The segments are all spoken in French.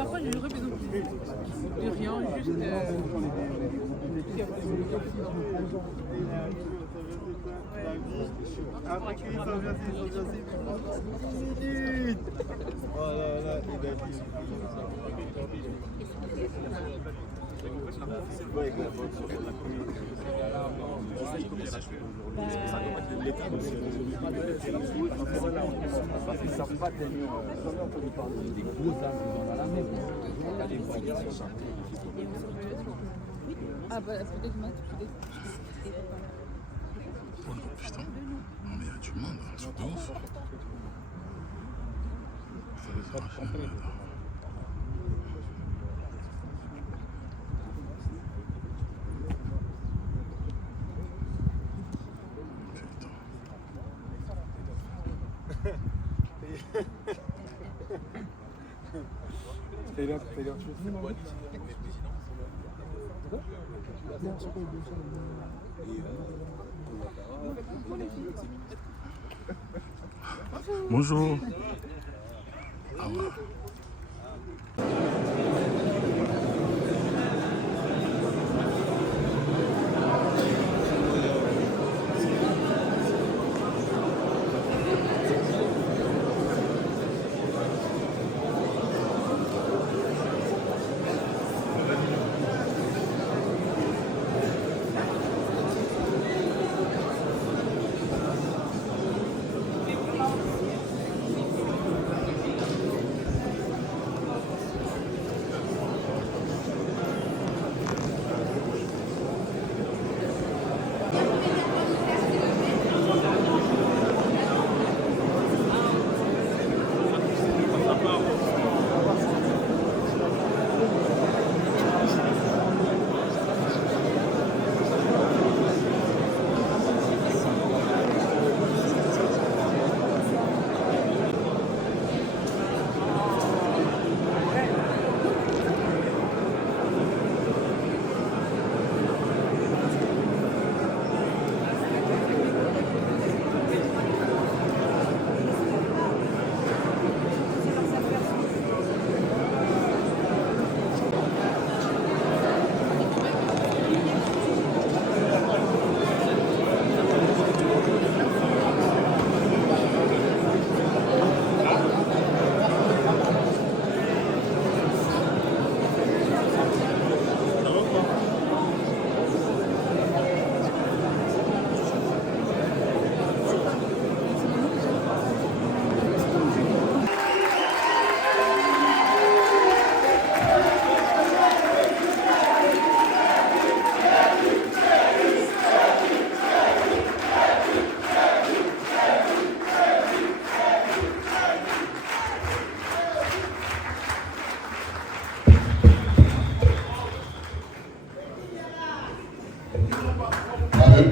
après, j'ai besoin de rien, juste. Après qu'ils sont bien, oh là là, il a dit. Ah bah peut-être mettre, Oh non, putain. Non mais il y a du monde, c'est de ouf. Bonjour. Ah ouais.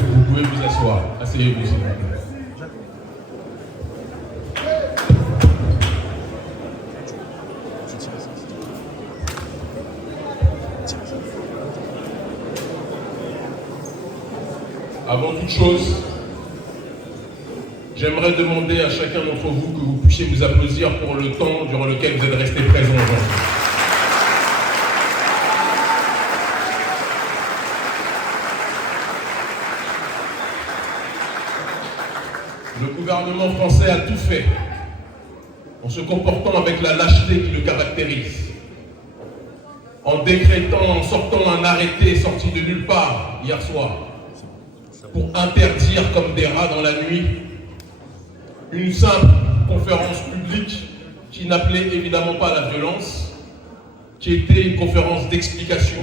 Vous pouvez vous asseoir. Asseyez-vous, s'il vous plaît. Avant toute chose, j'aimerais demander à chacun d'entre vous que vous puissiez vous applaudir pour le temps durant lequel vous êtes restés présents aujourd'hui. Le gouvernement français a tout fait en se comportant avec la lâcheté qui le caractérise, en décrétant, en sortant un arrêté sorti de nulle part hier soir pour interdire comme des rats dans la nuit une simple conférence publique qui n'appelait évidemment pas à la violence, qui était une conférence d'explication,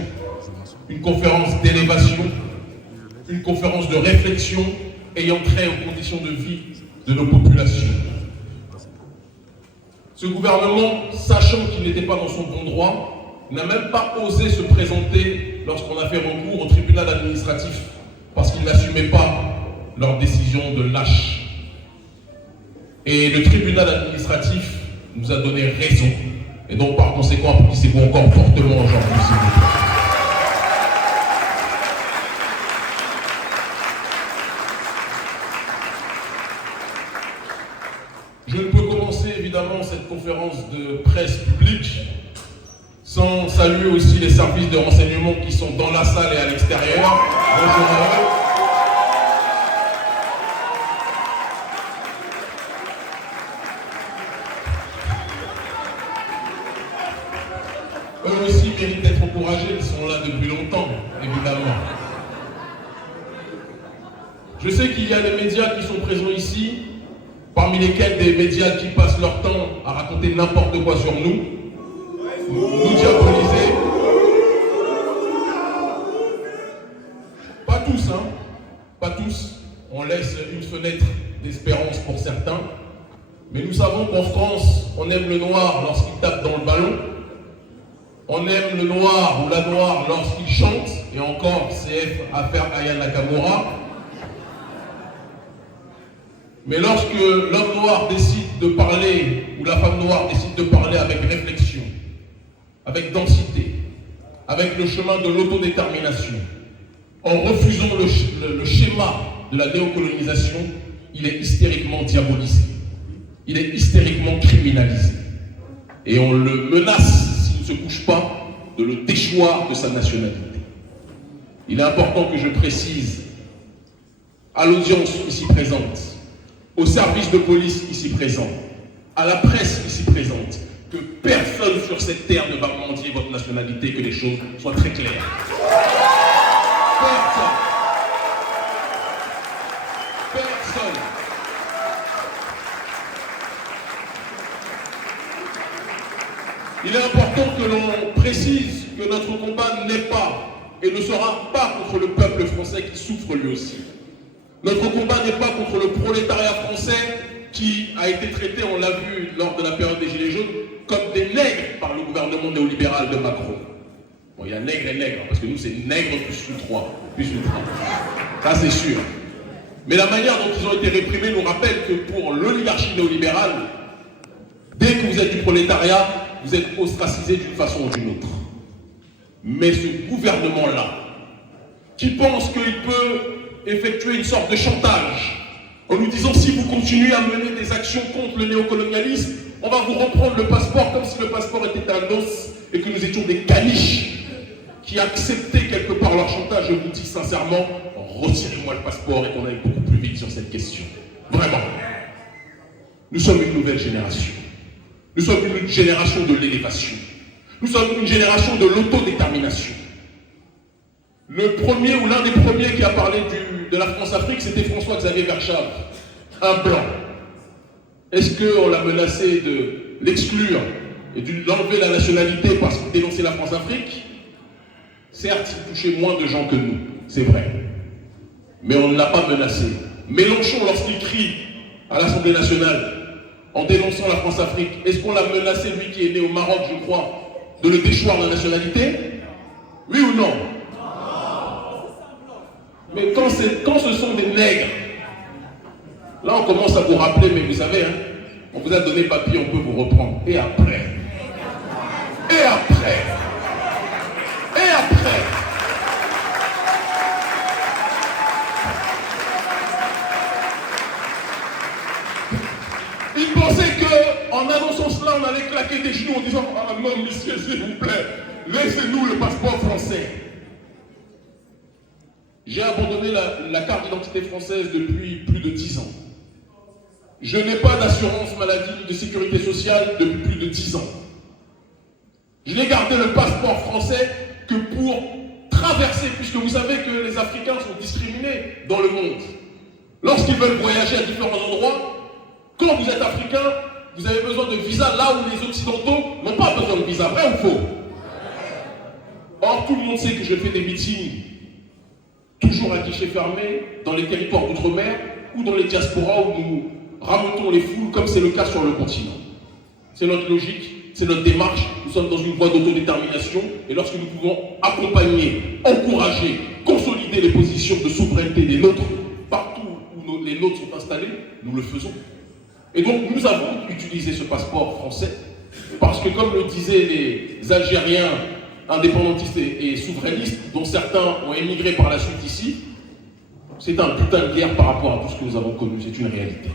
une conférence d'élévation, une conférence de réflexion ayant trait aux conditions de vie de nos populations. Ce gouvernement, sachant qu'il n'était pas dans son bon droit, n'a même pas osé se présenter lorsqu'on a fait recours au tribunal administratif parce qu'ils n'assumaient pas leur décision de lâche. Et le tribunal administratif nous a donné raison. Et donc par conséquent, applaudissez-vous encore fortement aujourd'hui, s'il vous plaît. Je ne peux commencer évidemment cette conférence de presse publique sans saluer aussi les services de renseignement qui sont dans la salle et à l'extérieur. Bonjour à eux. Eux aussi méritent d'être encouragés, ils sont là depuis longtemps, évidemment. Je sais qu'il y a des médias qui sont présents ici, parmi lesquels des médias qui passent leur temps à raconter n'importe quoi sur nous, nous diaboliser. Pas tous, hein, pas tous. On laisse une fenêtre d'espérance pour certains, mais nous savons qu'en France, on aime le noir lorsqu'il tape dans le ballon. On aime le noir ou la noire lorsqu'il chante, et encore, CF affaire Aya Nakamura. Mais lorsque l'homme noir décide de parler, ou la femme noire décide de parler avec réflexion, avec densité, avec le chemin de l'autodétermination, en refusant le schéma de la néocolonisation, il est hystériquement diabolisé. Il est hystériquement criminalisé. Et on le menace, ne se couche pas, de le déchoir de sa nationalité. Il est important que je précise à l'audience ici présente, aux services de police ici présents, à la presse ici présente, que personne sur cette terre ne va mendier votre nationalité, que les choses soient très claires. Personne. Personne. Il est important que l'on précise que notre combat n'est pas et ne sera pas contre le peuple français qui souffre lui aussi. Notre combat n'est pas contre le prolétariat français qui a été traité, on l'a vu lors de la période des Gilets jaunes, comme des nègres par le gouvernement néolibéral de Macron. Bon, il y a nègres et nègres, parce que nous, c'est nègres plus ultra. Ça, c'est sûr. Mais la manière dont ils ont été réprimés nous rappelle que pour l'oligarchie néolibérale, dès que vous êtes du prolétariat, vous êtes ostracisé d'une façon ou d'une autre. Mais ce gouvernement-là, qui pense qu'il peut effectuer une sorte de chantage, en nous disant si vous continuez à mener des actions contre le néocolonialisme, on va vous reprendre le passeport comme si le passeport était un os et que nous étions des caniches qui acceptaient quelque part leur chantage. Je vous dis sincèrement, retirez-moi le passeport et qu'on aille beaucoup plus vite sur cette question. Vraiment. Nous sommes une nouvelle génération. Nous sommes une génération de l'élévation. Nous sommes une génération de l'autodétermination. Le premier ou l'un des premiers qui a parlé de la France-Afrique, c'était François-Xavier Verschave, un blanc. Est-ce qu'on l'a menacé de l'exclure et d'enlever la nationalité parce qu'il dénonçait la France-Afrique? Certes, il touchait moins de gens que nous, c'est vrai. Mais on ne l'a pas menacé. Mélenchon, lorsqu'il crie à l'Assemblée nationale, en dénonçant la France-Afrique, est-ce qu'on l'a menacé, lui qui est né au Maroc, je crois, de le déchoir de la nationalité? Oui ou non? Mais quand ce sont des nègres, là on commence à vous rappeler, mais vous savez, hein, on vous a donné papier, on peut vous reprendre. Et après? Et après? Et après? Ils pensaient qu'en annonçant cela, on allait claquer des genoux en disant « Ah non, monsieur, s'il vous plaît, laissez-nous le passeport français. » J'ai abandonné la carte d'identité française depuis plus de 10 ans. Je n'ai pas d'assurance maladie ni de sécurité sociale depuis plus de 10 ans. Je n'ai gardé le passeport français que pour traverser, puisque vous savez que les Africains sont discriminés dans le monde. Lorsqu'ils veulent voyager à différents endroits, quand vous êtes africain, vous avez besoin de visa là où les Occidentaux n'ont pas besoin de visa. Vrai ou faux? Or, tout le monde sait que je fais des meetings toujours à guichet fermé dans les territoires d'outre-mer ou dans les diasporas où nous rameutons les foules comme c'est le cas sur le continent. C'est notre logique, c'est notre démarche. Nous sommes dans une voie d'autodétermination et lorsque nous pouvons accompagner, encourager, consolider les positions de souveraineté des nôtres partout où les nôtres sont installés, nous le faisons. Et donc nous avons utilisé ce passeport français parce que comme le disaient les Algériens indépendantistes et souverainistes, dont certains ont émigré par la suite ici, c'est un putain de guerre par rapport à tout ce que nous avons connu, c'est une réalité.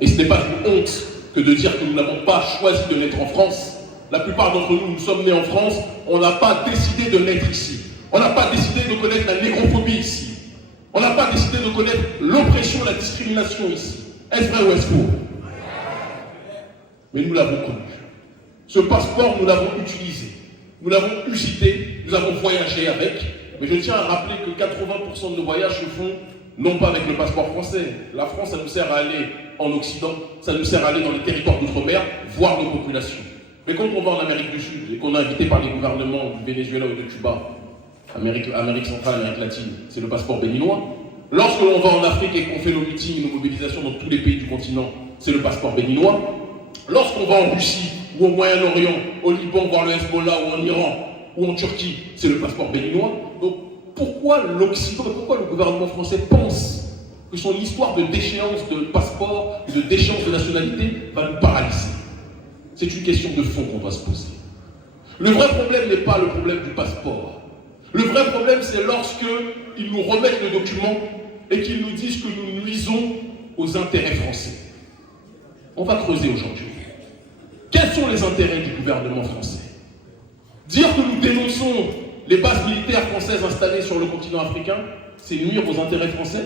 Et ce n'est pas une honte que de dire que nous n'avons pas choisi de naître en France, La plupart d'entre nous, nous sommes nés en France, on n'a pas décidé de naître ici. On n'a pas décidé de connaître la négrophobie ici. On n'a pas décidé de connaître l'oppression, la discrimination ici. Est-ce vrai ou est-ce faux? Mais nous l'avons connu. Ce passeport, nous l'avons utilisé. Nous l'avons usité, nous avons voyagé avec. Mais je tiens à rappeler que 80% de nos voyages se font non pas avec le passeport français. La France, ça nous sert à aller en Occident, ça nous sert à aller dans les territoires d'outre-mer, voir nos populations. Mais quand on va en Amérique du Sud et qu'on est invité par les gouvernements du Venezuela ou de Cuba, Amérique centrale, Amérique latine, c'est le passeport béninois. Lorsque l'on va en Afrique et qu'on fait nos meetings, nos mobilisations dans tous les pays du continent, c'est le passeport béninois. Lorsqu'on va en Russie ou au Moyen-Orient, au Liban, voir le Hezbollah ou en Iran ou en Turquie, c'est le passeport béninois. Donc pourquoi l'Occident, pourquoi le gouvernement français pense que son histoire de déchéance de passeport et de déchéance de nationalité va nous paralyser? C'est une question de fond qu'on doit se poser. Le vrai problème n'est pas le problème du passeport. Le vrai problème, c'est lorsqu'ils nous remettent le document et qu'ils nous disent que nous nuisons aux intérêts français. On va creuser aujourd'hui. Quels sont les intérêts du gouvernement français? Dire que nous dénonçons les bases militaires françaises installées sur le continent africain, c'est nuire aux intérêts français?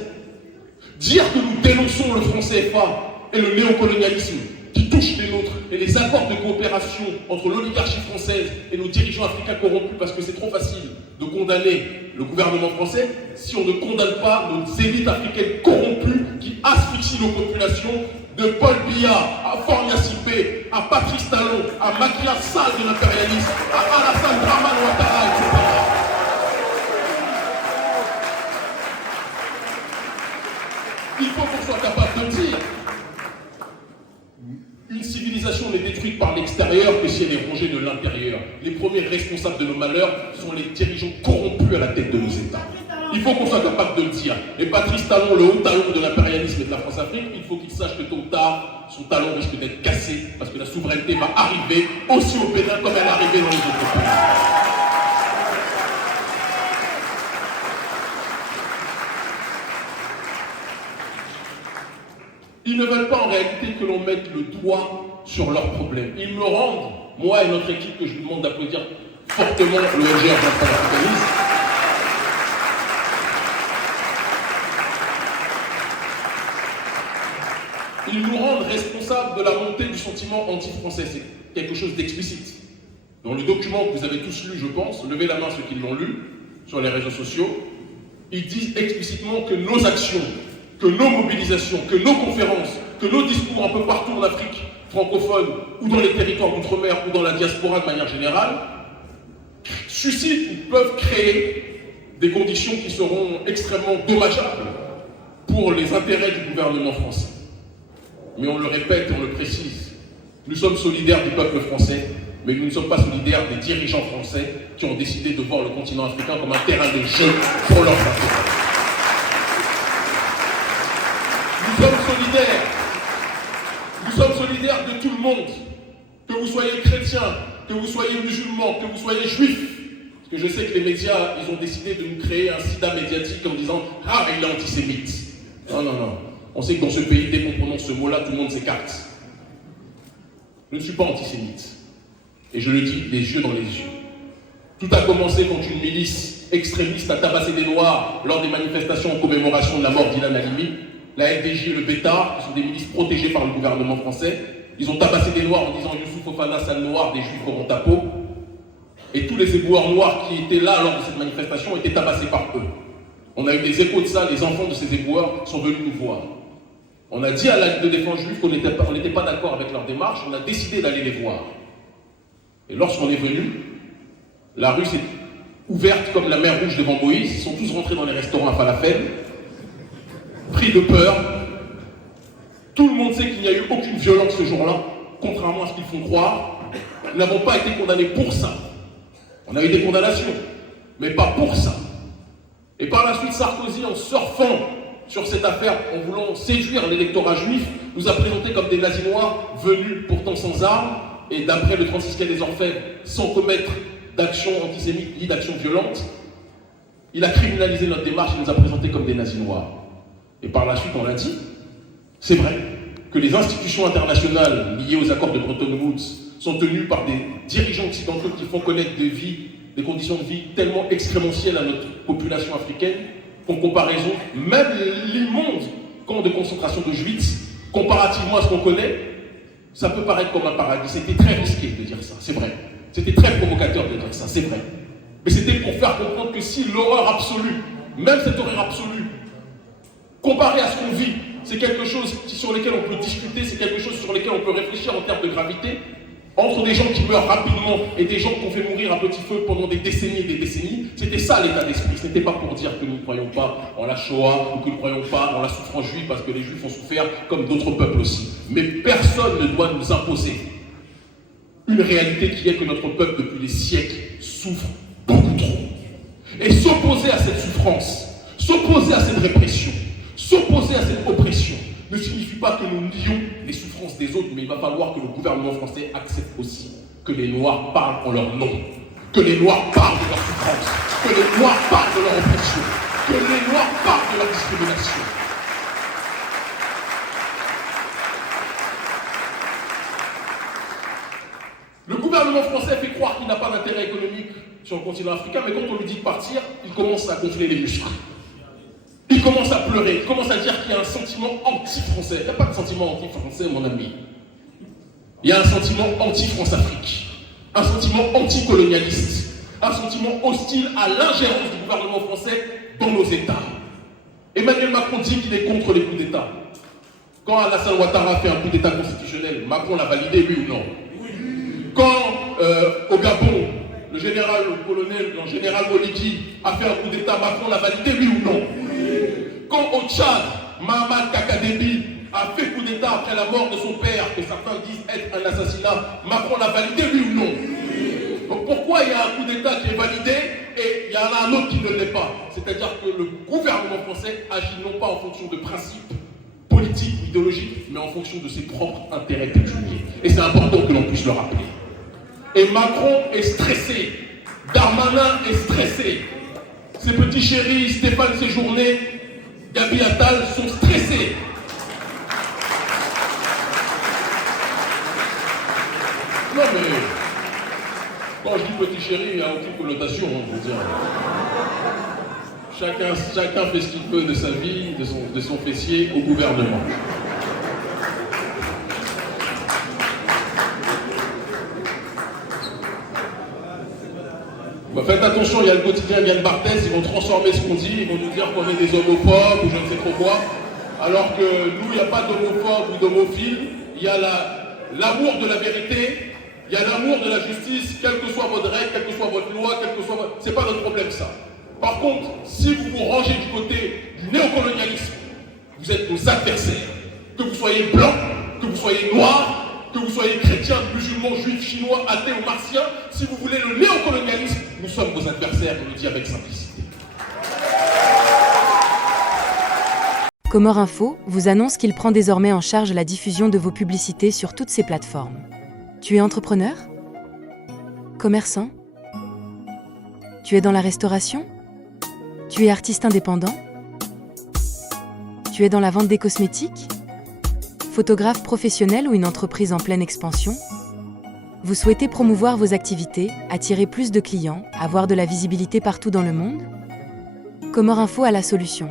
Dire que nous dénonçons le franc CFA et le néocolonialisme qui touche les nôtres et les accords de coopération entre l'oligarchie française et nos dirigeants africains corrompus, parce que c'est trop facile de condamner le gouvernement français si on ne condamne pas nos élites africaines corrompues qui asphyxient nos populations, de Paul Biya à Fornia Sipé, à Patrice Talon, à Makia Sall de l'impérialisme, à Alassane Dramane Ouattara, etc. Il faut qu'on soit capable de dire une civilisation n'est détruite par l'extérieur que si elle est rongée de l'intérieur. Les premiers responsables de nos malheurs sont les dirigeants corrompus à la tête de nos États. Il faut qu'on soit capable de le dire. Et Patrice Talon, le haut talon de l'impérialisme et de la France-Afrique, il faut qu'il sache que tôt ou tard, son talon risque d'être cassé parce que la souveraineté va arriver aussi au Bénin comme elle est arrivée dans les autres pays. Ils ne veulent pas en réalité que l'on mette le doigt sur leurs problèmes. Ils me rendent, moi et notre équipe, que je vous demande d'applaudir fortement le LGR panafricanisme. Ils nous rendent responsables de la montée du sentiment anti-français. C'est quelque chose d'explicite. Dans le document que vous avez tous lu, je pense, levez la main ceux qui l'ont lu, sur les réseaux sociaux, ils disent explicitement que nos actions, que nos mobilisations, que nos conférences, que nos discours un peu partout en Afrique francophone, ou dans les territoires d'outre-mer, ou dans la diaspora de manière générale, suscitent ou peuvent créer des conditions qui seront extrêmement dommageables pour les intérêts du gouvernement français. Mais on le répète, on le précise, nous sommes solidaires du peuple français, mais nous ne sommes pas solidaires des dirigeants français qui ont décidé de voir le continent africain comme un terrain de jeu pour leurs intérêts. Nous sommes solidaires de tout le monde, que vous soyez chrétien, que vous soyez musulman, que vous soyez juif. Parce que je sais que les médias, ils ont décidé de nous créer un sida médiatique en disant « Ah, mais il est antisémite ». Non, non, non. On sait que dans ce pays, dès qu'on prononce ce mot-là, tout le monde s'écarte. Je ne suis pas antisémite. Et je le dis les yeux dans les yeux. Tout a commencé quand une milice extrémiste a tabassé des Noirs lors des manifestations en commémoration de la mort d'Ilan Halimi. La FDJ et le Bétard, qui sont des milices protégées par le gouvernement français, ils ont tabassé des Noirs en disant « Youssouf Fofana, sale noir, des Juifs auront ta peau ». Et tous les éboueurs noirs qui étaient là lors de cette manifestation étaient tabassés par eux. On a eu des échos de ça, les enfants de ces éboueurs sont venus nous voir. On a dit à la Ligue de défense juive qu'on n'était pas d'accord avec leur démarche, on a décidé d'aller les voir. Et lorsqu'on est venu, la rue s'est ouverte comme la mer Rouge devant Moïse, ils sont tous rentrés dans les restaurants à falafel, pris de peur. Tout le monde sait qu'il n'y a eu aucune violence ce jour-là, contrairement à ce qu'ils font croire. Nous n'avons pas été condamnés pour ça. On a eu des condamnations, mais pas pour ça. Et par la suite, Sarkozy, en surfant sur cette affaire, en voulant séduire l'électorat juif, nous a présentés comme des nazis noirs venus pourtant sans armes, et d'après le franciscain des Orfèvres, sans commettre d'actions antisémites ni d'actions violentes. Il a criminalisé notre démarche et nous a présentés comme des nazis noirs. Et par la suite, on l'a dit, c'est vrai que les institutions internationales liées aux accords de Bretton Woods sont tenus par des dirigeants occidentaux qui font connaître des conditions de vie tellement extrémentielles à notre population africaine qu'en comparaison, même l'immonde camp de concentration d'Auschwitz, comparativement à ce qu'on connaît, ça peut paraître comme un paradis. C'était très risqué de dire ça, c'est vrai. C'était très provocateur de dire ça, c'est vrai. Mais c'était pour faire comprendre que si l'horreur absolue, même cette horreur absolue, comparée à ce qu'on vit, c'est quelque chose sur lequel on peut discuter, c'est quelque chose sur lequel on peut réfléchir en termes de gravité, entre des gens qui meurent rapidement et des gens qu'on fait mourir à petit feu pendant des décennies et des décennies, c'était ça l'état d'esprit. Ce n'était pas pour dire que nous ne croyons pas en la Shoah ou que nous ne croyons pas en la souffrance juive parce que les juifs ont souffert comme d'autres peuples aussi. Mais personne ne doit nous imposer une réalité qui est que notre peuple depuis des siècles souffre beaucoup trop. Et s'opposer à cette souffrance, s'opposer à cette répression, s'opposer à cette oppression ne signifie pas que nous nions les souffrances des autres, mais il va falloir que le gouvernement français accepte aussi que les Noirs parlent en leur nom, que les Noirs parlent de leur souffrance, que les Noirs parlent de leur oppression, que les Noirs parlent de leur discrimination. Le gouvernement français fait croire qu'il n'a pas d'intérêt économique sur le continent africain, mais quand on lui dit de partir, il commence à gonfler les muscles. Il commence à pleurer, il commence à dire qu'il y a un sentiment anti-français. Il n'y a pas de sentiment anti-français, mon ami. Il y a un sentiment anti-France-Afrique, un sentiment anti-colonialiste, un sentiment hostile à l'ingérence du gouvernement français dans nos États. Emmanuel Macron dit qu'il est contre les coups d'État. Quand Alassane Ouattara fait un coup d'État constitutionnel, Macron l'a validé, oui ou non? Quand au Gabon, le général Boliki a fait un coup d'État, Macron l'a validé, oui ou non? Quand au Tchad, Mahamat Kakadébi a fait coup d'État après la mort de son père, que certains disent être un assassinat, Macron l'a validé, oui ou non? Donc pourquoi il y a un coup d'État qui est validé et il y en a un autre qui ne l'est pas? C'est-à-dire que le gouvernement français agit non pas en fonction de principes politiques ou idéologiques, mais en fonction de ses propres intérêts pécuniaires. Et c'est important que l'on puisse le rappeler. Et Macron est stressé, Darmanin est stressé, ses petits chéris, Stéphane Séjourné, Gabi Attal sont stressés. Non mais, quand je dis petit chéri, il y a aucune connotation, je veux dire. Chacun fait ce qu'il peut de sa vie, de son fessier au gouvernement. Bah faites attention, il y a le quotidien Yann Barthès, ils vont transformer ce qu'on dit, ils vont nous dire qu'on est des homophobes ou je ne sais trop quoi, alors que nous, il n'y a pas d'homophobes ou d'homophiles, il y a l'amour de la vérité, il y a l'amour de la justice, quelle que soit votre règle, quelle que soit votre loi, quel que soit votre... C'est pas notre problème ça. Par contre, si vous vous rangez du côté du néocolonialisme, vous êtes nos adversaires. Que vous soyez blanc, que vous soyez noir, que vous soyez chrétien, musulman, juif, chinois, athée ou martien, si vous voulez le néocolonialisme, nous sommes vos adversaires, on le dit avec simplicité. Comore Info vous annonce qu'il prend désormais en charge la diffusion de vos publicités sur toutes ses plateformes. Tu es entrepreneur? Commerçant? Tu es dans la restauration? Tu es artiste indépendant? Tu es dans la vente des cosmétiques? Photographe professionnel ou une entreprise en pleine expansion? Vous souhaitez promouvoir vos activités, attirer plus de clients, avoir de la visibilité partout dans le monde? Comore Info a la solution.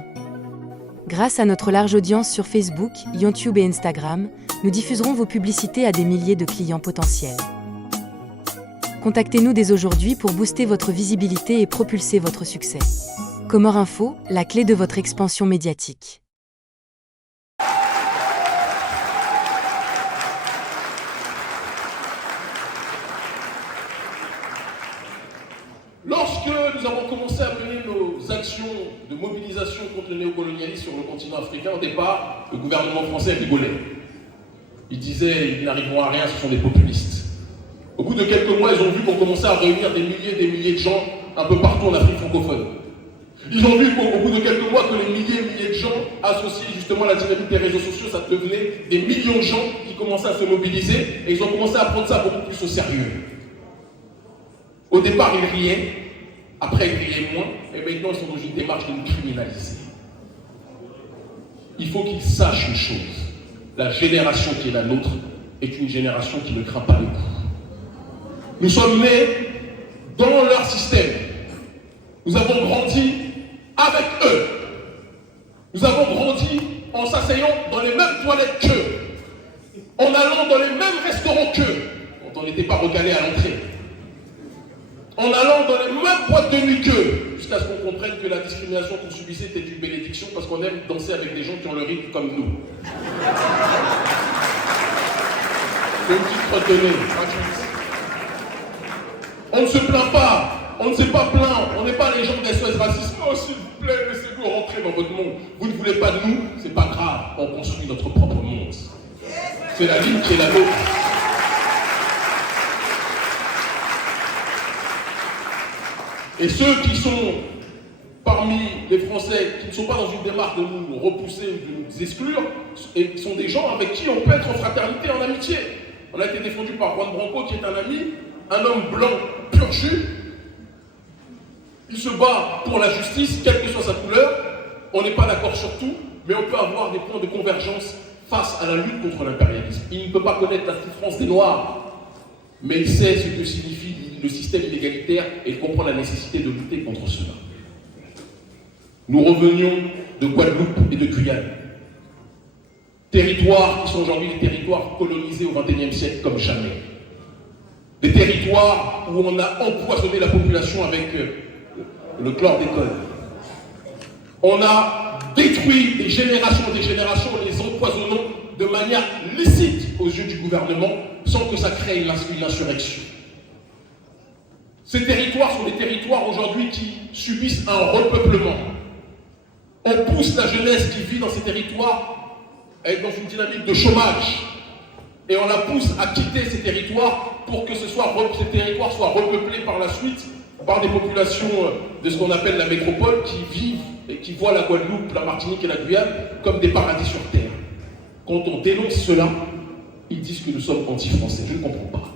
Grâce à notre large audience sur Facebook, YouTube et Instagram, nous diffuserons vos publicités à des milliers de clients potentiels. Contactez-nous dès aujourd'hui pour booster votre visibilité et propulser votre succès. Comore Info, la clé de votre expansion médiatique. Lorsque nous avons commencé à mener nos actions de mobilisation contre le néocolonialisme sur le continent africain, au départ, le gouvernement français rigolait. Il disait, ils n'arriveront à rien, ce sont des populistes. Au bout de quelques mois, ils ont vu qu'on commençait à réunir des milliers de gens un peu partout en Afrique francophone. Ils ont vu qu'au bout de quelques mois, que les milliers de gens associés justement à la dynamique des réseaux sociaux, ça devenait des millions de gens qui commençaient à se mobiliser et ils ont commencé à prendre ça beaucoup plus au sérieux. Au départ, ils riaient, après ils riaient moins, et maintenant ils sont dans une démarche de nous criminaliser. Il faut qu'ils sachent une chose, la génération qui est la nôtre est une génération qui ne craint pas le coup. Nous sommes nés dans leur système. Nous avons grandi avec eux. Nous avons grandi en s'asseyant dans les mêmes toilettes qu'eux, en allant dans les mêmes restaurants qu'eux, quand on n'était pas recalé à l'entrée, en allant dans les mêmes boîtes de nuit qu'eux, jusqu'à ce qu'on comprenne que la discrimination qu'on subissait était une bénédiction parce qu'on aime danser avec des gens qui ont le rythme comme nous. C'est une petite retenue. On ne se plaint pas. On ne s'est pas plaint, on n'est pas les gens d'SOS Racisme. Oh, s'il vous plaît, laissez-nous rentrer dans votre monde. Vous ne voulez pas de nous, c'est pas grave, on construit notre propre monde. C'est la ligne qui est la nôtre. Et ceux qui sont parmi les Français, qui ne sont pas dans une démarche de nous repousser ou de nous exclure, et sont des gens avec qui on peut être en fraternité, en amitié. On a été défendu par Juan Branco, qui est un ami, un homme blanc, pur jus. Il se bat pour la justice, quelle que soit sa couleur. On n'est pas d'accord sur tout, mais on peut avoir des points de convergence face à la lutte contre l'impérialisme. Il ne peut pas connaître la souffrance des Noirs, mais il sait ce que signifie le système inégalitaire et il comprend la nécessité de lutter contre cela. Nous revenions de Guadeloupe et de Guyane. Territoires qui sont aujourd'hui des territoires colonisés au XXIe siècle comme jamais. Des territoires où on a empoisonné la population avec le chlordécone. On a détruit des générations les empoisonnant de manière licite aux yeux du gouvernement sans que ça crée une insurrection. Ces territoires sont des territoires aujourd'hui qui subissent un repeuplement. On pousse la jeunesse qui vit dans ces territoires à être dans une dynamique de chômage et on la pousse à quitter ces territoires pour que ces territoires soient repeuplés par la suite par des populations de ce qu'on appelle la métropole qui vivent et qui voient la Guadeloupe, la Martinique et la Guyane comme des paradis sur terre. Quand on dénonce cela, ils disent que nous sommes anti-français. Je ne comprends pas.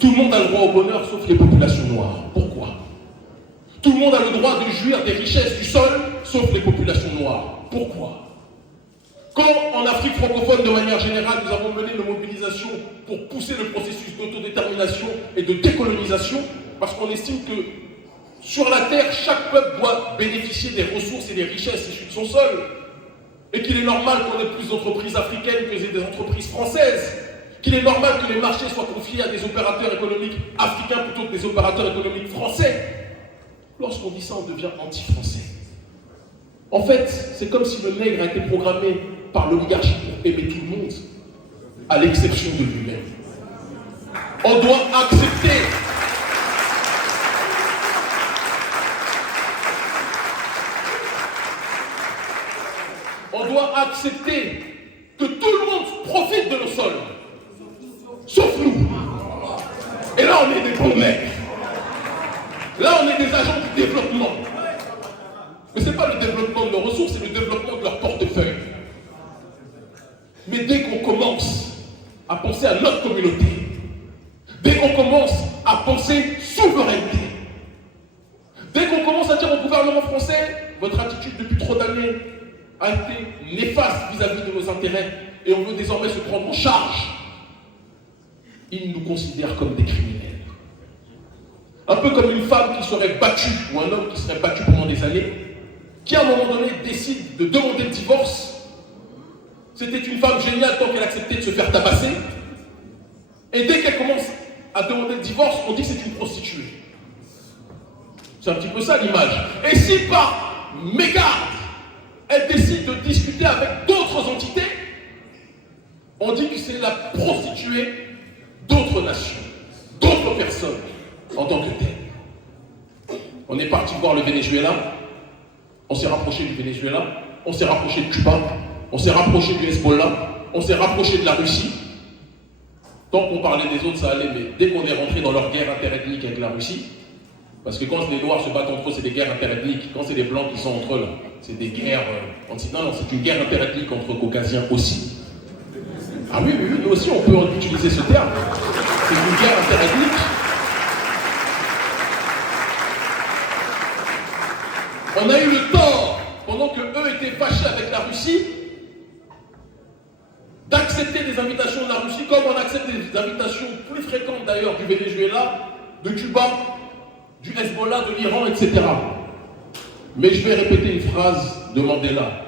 Tout le monde a le droit au bonheur sauf les populations noires. Pourquoi? Tout le monde a le droit de jouir des richesses du sol sauf les populations noires. Pourquoi? Quand en Afrique francophone, de manière générale, nous avons mené nos mobilisations pour pousser le processus d'autodétermination et de décolonisation, parce qu'on estime que sur la terre, chaque peuple doit bénéficier des ressources et des richesses issues de son sol, et qu'il est normal qu'on ait plus d'entreprises africaines que des entreprises françaises, qu'il est normal que les marchés soient confiés à des opérateurs économiques africains plutôt que des opérateurs économiques français. Lorsqu'on dit ça, on devient anti-français. En fait, c'est comme si le nègre a été programmé par l'oligarchie pour aimer tout le monde, à l'exception de lui-même. On doit accepter que tout le monde profite de nos sols, sauf nous. Et là, on est des bons nègres. Là, on est des agents du développement. Mais ce n'est pas le développement de nos ressources, c'est le développement de leur portefeuille. Mais dès qu'on commence à penser à notre communauté, dès qu'on commence à penser souveraineté, dès qu'on commence à dire au gouvernement français, votre attitude depuis trop d'années a été néfaste vis-à-vis de nos intérêts et on veut désormais se prendre en charge, ils nous considèrent comme des criminels. Un peu comme une femme qui serait battue, ou un homme qui serait battu pendant des années, qui à un moment donné décide de demander le divorce. C'était une femme géniale tant qu'elle acceptait de se faire tabasser. Et dès qu'elle commence à demander le divorce, on dit que c'est une prostituée. C'est un petit peu ça l'image. Et si par mégarde, elle décide de discuter avec d'autres entités, on dit que c'est la prostituée d'autres nations, d'autres personnes en tant que telle. On est parti voir le Venezuela, on s'est rapproché du Venezuela, on s'est rapproché de Cuba, on s'est rapproché du Hezbollah, on s'est rapproché de la Russie. Tant qu'on parlait des autres, ça allait, mais dès qu'on est rentré dans leur guerre interethnique avec la Russie, parce que quand les Noirs se battent entre eux, c'est des guerres interethniques. Quand c'est les Blancs qui sont entre eux, c'est des guerres... non, c'est une guerre interethnique entre Caucasiens aussi. Ah oui, nous aussi, on peut utiliser ce terme. C'est une guerre interethnique. On a eu le tort, pendant qu'eux étaient fâchés avec la Russie, d'accepter des invitations de la Russie, comme on accepte des invitations plus fréquentes d'ailleurs du Venezuela, de Cuba, du Hezbollah, de l'Iran, etc. Mais je vais répéter une phrase de Mandela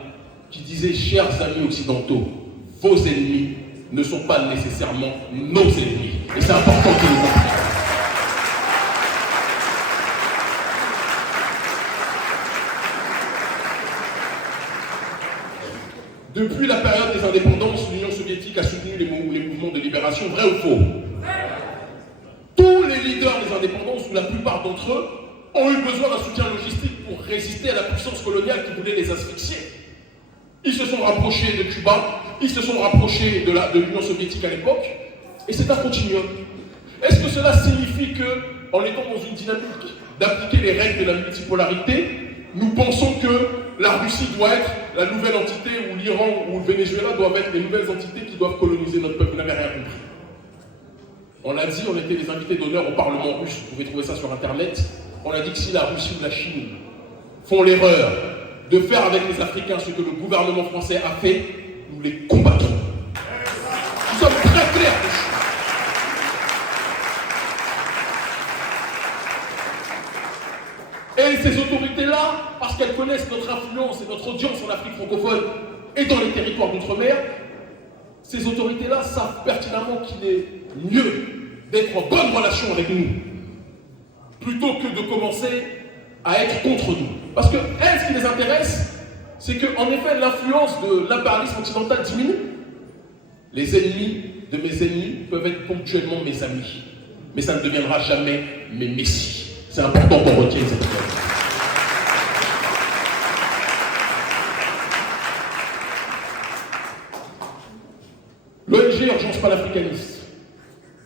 qui disait « Chers amis occidentaux, vos ennemis ne sont pas nécessairement nos ennemis. » Et c'est important que nous comprenions. Depuis la période des indépendances, l'Union soviétique a soutenu les mouvements de libération, vrai ou faux? Tous les leaders des indépendances, ou la plupart d'entre eux, ont eu besoin d'un soutien logistique pour résister à la puissance coloniale qui voulait les asphyxier. Ils se sont rapprochés de Cuba, ils se sont rapprochés de l'Union soviétique à l'époque, et c'est un continuum. Est-ce que cela signifie que, en étant dans une dynamique d'appliquer les règles de la multipolarité, nous pensons que la Russie doit être la nouvelle entité, ou l'Iran ou le Venezuela doivent être les nouvelles entités qui doivent coloniser notre peuple? Vous n'avez rien compris. On l'a dit, on était les invités d'honneur au Parlement russe, vous pouvez trouver ça sur Internet. On a dit que si la Russie ou la Chine font l'erreur de faire avec les Africains ce que le gouvernement français a fait, nous les combattons. Nous sommes très clairs dessus. Et ces autorités-là, parce qu'elles connaissent notre influence et notre audience en Afrique francophone et dans les territoires d'outre-mer, ces autorités-là savent pertinemment qu'il est mieux d'être en bonne relation avec nous, plutôt que de commencer à être contre nous. Parce que elles, ce qui les intéresse, c'est qu'en effet, l'influence de l'impérialisme occidental diminue. Les ennemis de mes ennemis peuvent être ponctuellement mes amis, mais ça ne deviendra jamais mes messies. C'est important qu'on retienne cette chose. L'ONG Urgence panafricaniste,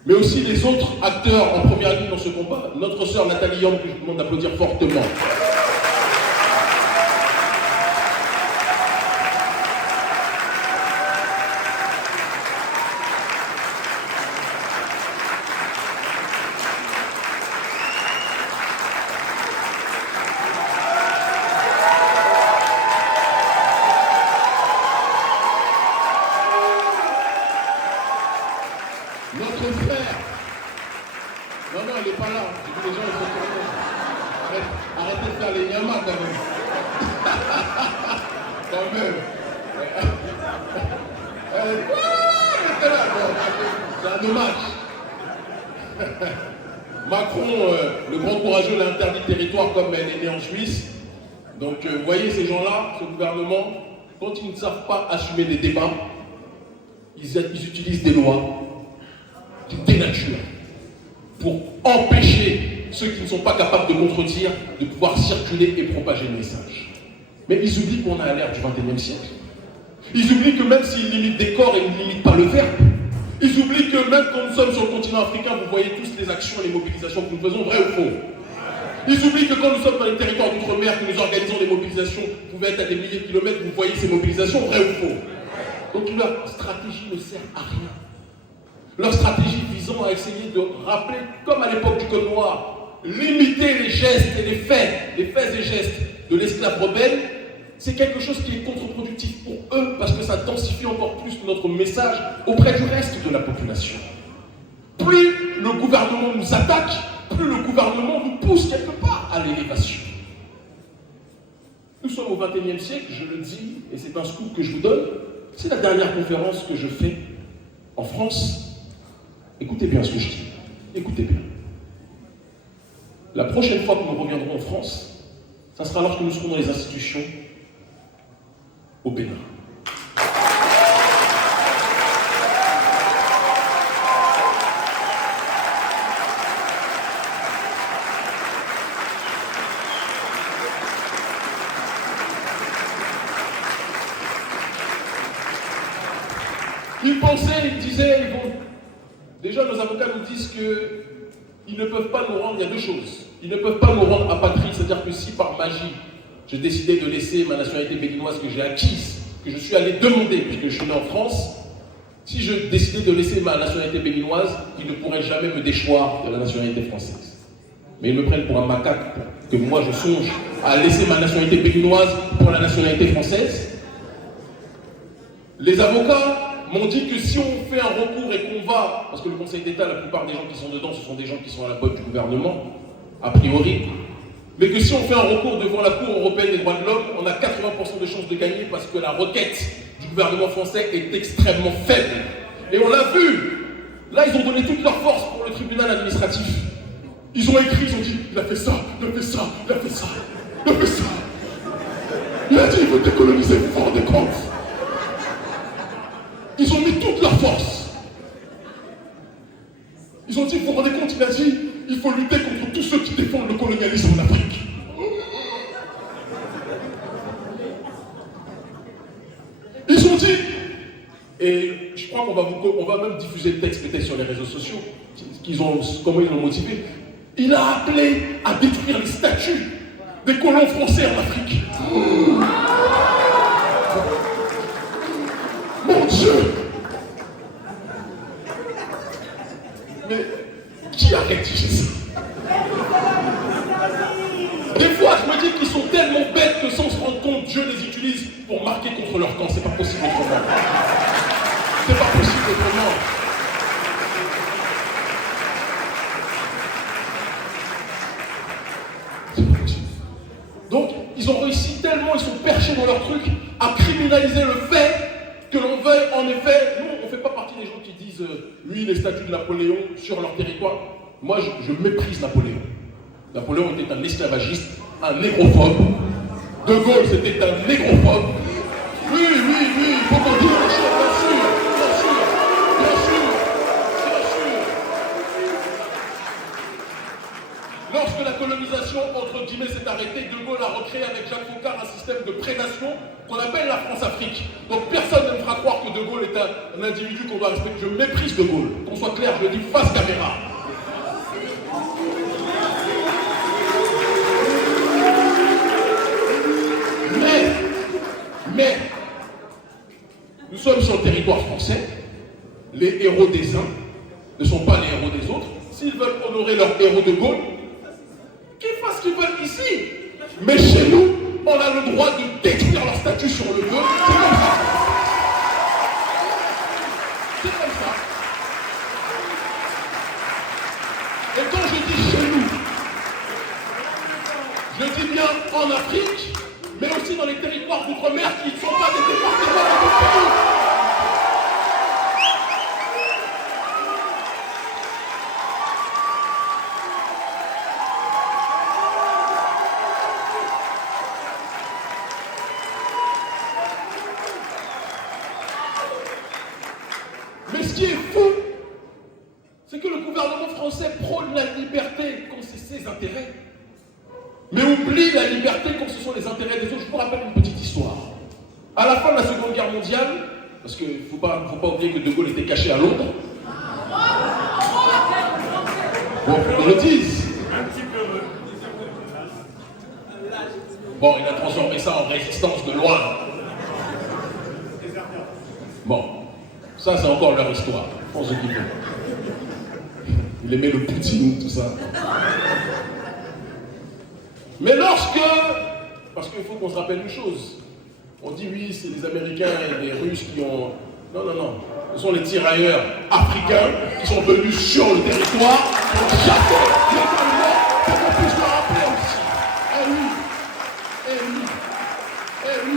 mais aussi les autres acteurs en première ligne dans ce combat, notre sœur Nathalie Yom, que je vous demande d'applaudir fortement. Notre frère, non, elle n'est pas là, j'ai vu les gens, ils sont tournés. Arrêtez de faire les nyamas quand même. Quand même. Elle était là, bon, c'est un dommage. Macron, le grand courageux, l'a interdit de territoire comme elle est née en Suisse. Donc, vous voyez ces gens-là, ce gouvernement, quand ils ne savent pas assumer des débats, ils utilisent des lois qui dénaturent pour empêcher ceux qui ne sont pas capables de contredire de pouvoir circuler et propager le message. Mais ils oublient qu'on est à l'ère du XXIe siècle. Ils oublient que même s'ils limitent des corps, ils ne limitent pas le verbe. Ils oublient que même quand nous sommes sur le continent africain, vous voyez tous les actions et les mobilisations que nous faisons, vrai ou faux? Ils oublient que quand nous sommes dans les territoires d'outre-mer, que nous organisons des mobilisations, vous pouvez être à des milliers de kilomètres, vous voyez ces mobilisations, vrai ou faux? Donc leur stratégie ne sert à rien. Leur stratégie visant à essayer de rappeler, comme à l'époque du Code Noir, limiter les gestes et les faits et gestes de l'esclave rebelle, c'est quelque chose qui est contre-productif pour eux, parce que ça densifie encore plus notre message auprès du reste de la population. Plus le gouvernement nous attaque, plus le gouvernement nous pousse quelque part à l'élévation. Nous sommes au XXIe siècle, je le dis, et c'est un scoop que je vous donne, c'est la dernière conférence que je fais en France. Écoutez bien ce que je dis, écoutez bien. La prochaine fois que nous reviendrons en France, ça sera lorsque nous serons dans les institutions au Bénin. Ils disaient, déjà nos avocats nous disent qu'ils ne peuvent pas nous rendre, il y a deux choses. Ils ne peuvent pas nous rendre apatrides, c'est-à-dire que si par magie, j'ai décidé de laisser ma nationalité béninoise que j'ai acquise, que je suis allé demander, puisque je suis né en France, si je décidais de laisser ma nationalité béninoise, ils ne pourraient jamais me déchoir de la nationalité française. Mais ils me prennent pour un macaque, que moi je songe à laisser ma nationalité béninoise pour la nationalité française. Les avocats m'ont dit que si on fait un recours et qu'on va, parce que le Conseil d'État, la plupart des gens qui sont dedans, ce sont des gens qui sont à la botte du gouvernement, a priori, mais que si on fait un recours devant la Cour européenne des droits de l'homme, on a 80% de chances de gagner parce que la requête du gouvernement français est extrêmement faible. Et on l'a vu. Là, ils ont donné toute leur force pour le tribunal administratif. Ils ont écrit, ils ont dit, il a fait ça, il a fait ça, il a fait ça, il a fait ça. Il a dit, il veut décoloniser, vous vous rendez compte? Ils ont mis toute leur force. Ils ont dit, vous vous rendez compte, il a dit, il faut lutter contre tous ceux qui défendent le colonialisme en Afrique. Ils ont dit, et je crois qu'on va même diffuser le texte peut-être sur les réseaux sociaux, comment ils l'ont motivé. Il a appelé à détruire les statues des colons français en Afrique. Mon Dieu! Mais qui a rédigé ça? Des fois, je me dis qu'ils sont tellement bêtes que sans se rendre compte, Dieu les utilise pour marquer contre leur camp. C'est pas possible autrement. C'est pas possible autrement. Donc, ils ont réussi tellement, ils sont perchés dans leur truc, à criminaliser le fait que l'on veuille, en effet, nous, on ne fait pas partie des gens qui disent oui, les statues de Napoléon sur leur territoire. Moi, je méprise Napoléon. Napoléon était un esclavagiste, un négrophobe. De Gaulle, c'était un négrophobe. Oui, il faut qu'on dise les choses, bien sûr. Lorsque la colonisation, entre guillemets, s'est arrêtée, De Gaulle a recréé avec Jacques Foccart un système de prédation qu'on appelle la France-Afrique. Donc personne ne me fera croire que De Gaulle est un individu qu'on doit respecter. Je méprise De Gaulle. Qu'on soit clair, je le dis face caméra. Mais, nous sommes sur le territoire français. Les héros des uns ne sont pas les héros des autres. S'ils veulent honorer leur héros de Gaulle, qu'ils fassent ce qu'ils veulent ici. Mais chez nous, on a le droit de détruire leur statut sur le lieu. C'est comme ça. C'est comme ça. Et quand je dis chez nous, je dis bien en Afrique, mais aussi dans les territoires d'outre-mer qui ne sont pas des départements de notre pays. Mais ce qui est fou, c'est que le gouvernement français prône la liberté quand c'est ses intérêts, mais oublie la liberté quand ce sont les intérêts des autres. Je vous rappelle une petite histoire. À la fin de la Seconde Guerre mondiale, parce qu'il ne faut pas oublier que De Gaulle était caché à Londres. Bon, qu'on le dise. Un petit peu. Bon, il a transformé ça en résistance de loin. Bon, ça c'est encore leur histoire. Je pense qu'il faut. Il aimait le Poutine, tout ça. Mais parce qu'il faut qu'on se rappelle une chose, on dit oui, c'est les Américains et les Russes qui ont... Non, ce sont les tirailleurs africains qui sont venus sur le territoire, ont chassé les Allemands, pour qu'on puisse le rappeler aussi. Eh oui.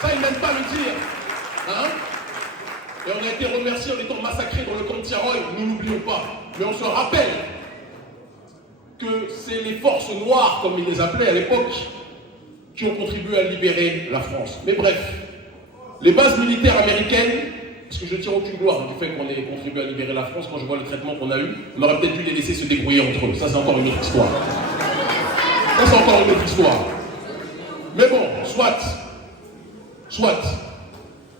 Ça, ils n'aiment pas le dire. Hein? Et on a été remerciés en étant massacrés dans le camp de Tiaroy, nous n'oublions pas. Mais on se rappelle que c'est les forces noires, comme ils les appelaient à l'époque, qui ont contribué à libérer la France. Mais bref, les bases militaires américaines, parce que je ne tire aucune gloire du fait qu'on ait contribué à libérer la France, quand je vois le traitement qu'on a eu, on aurait peut-être dû les laisser se débrouiller entre eux. Ça, c'est encore une autre histoire. Mais bon, soit.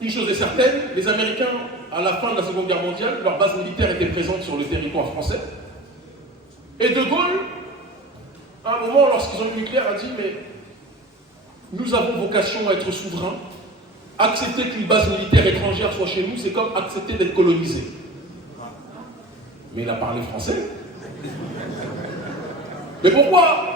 Une chose est certaine, les Américains, à la fin de la Seconde Guerre mondiale, leur base militaire était présente sur le territoire français. Et De Gaulle, à un moment, lorsqu'ils ont eu le nucléaire, a dit « Mais nous avons vocation à être souverains. Accepter qu'une base militaire étrangère soit chez nous, c'est comme accepter d'être colonisé. » Mais il a parlé français. Mais pourquoi,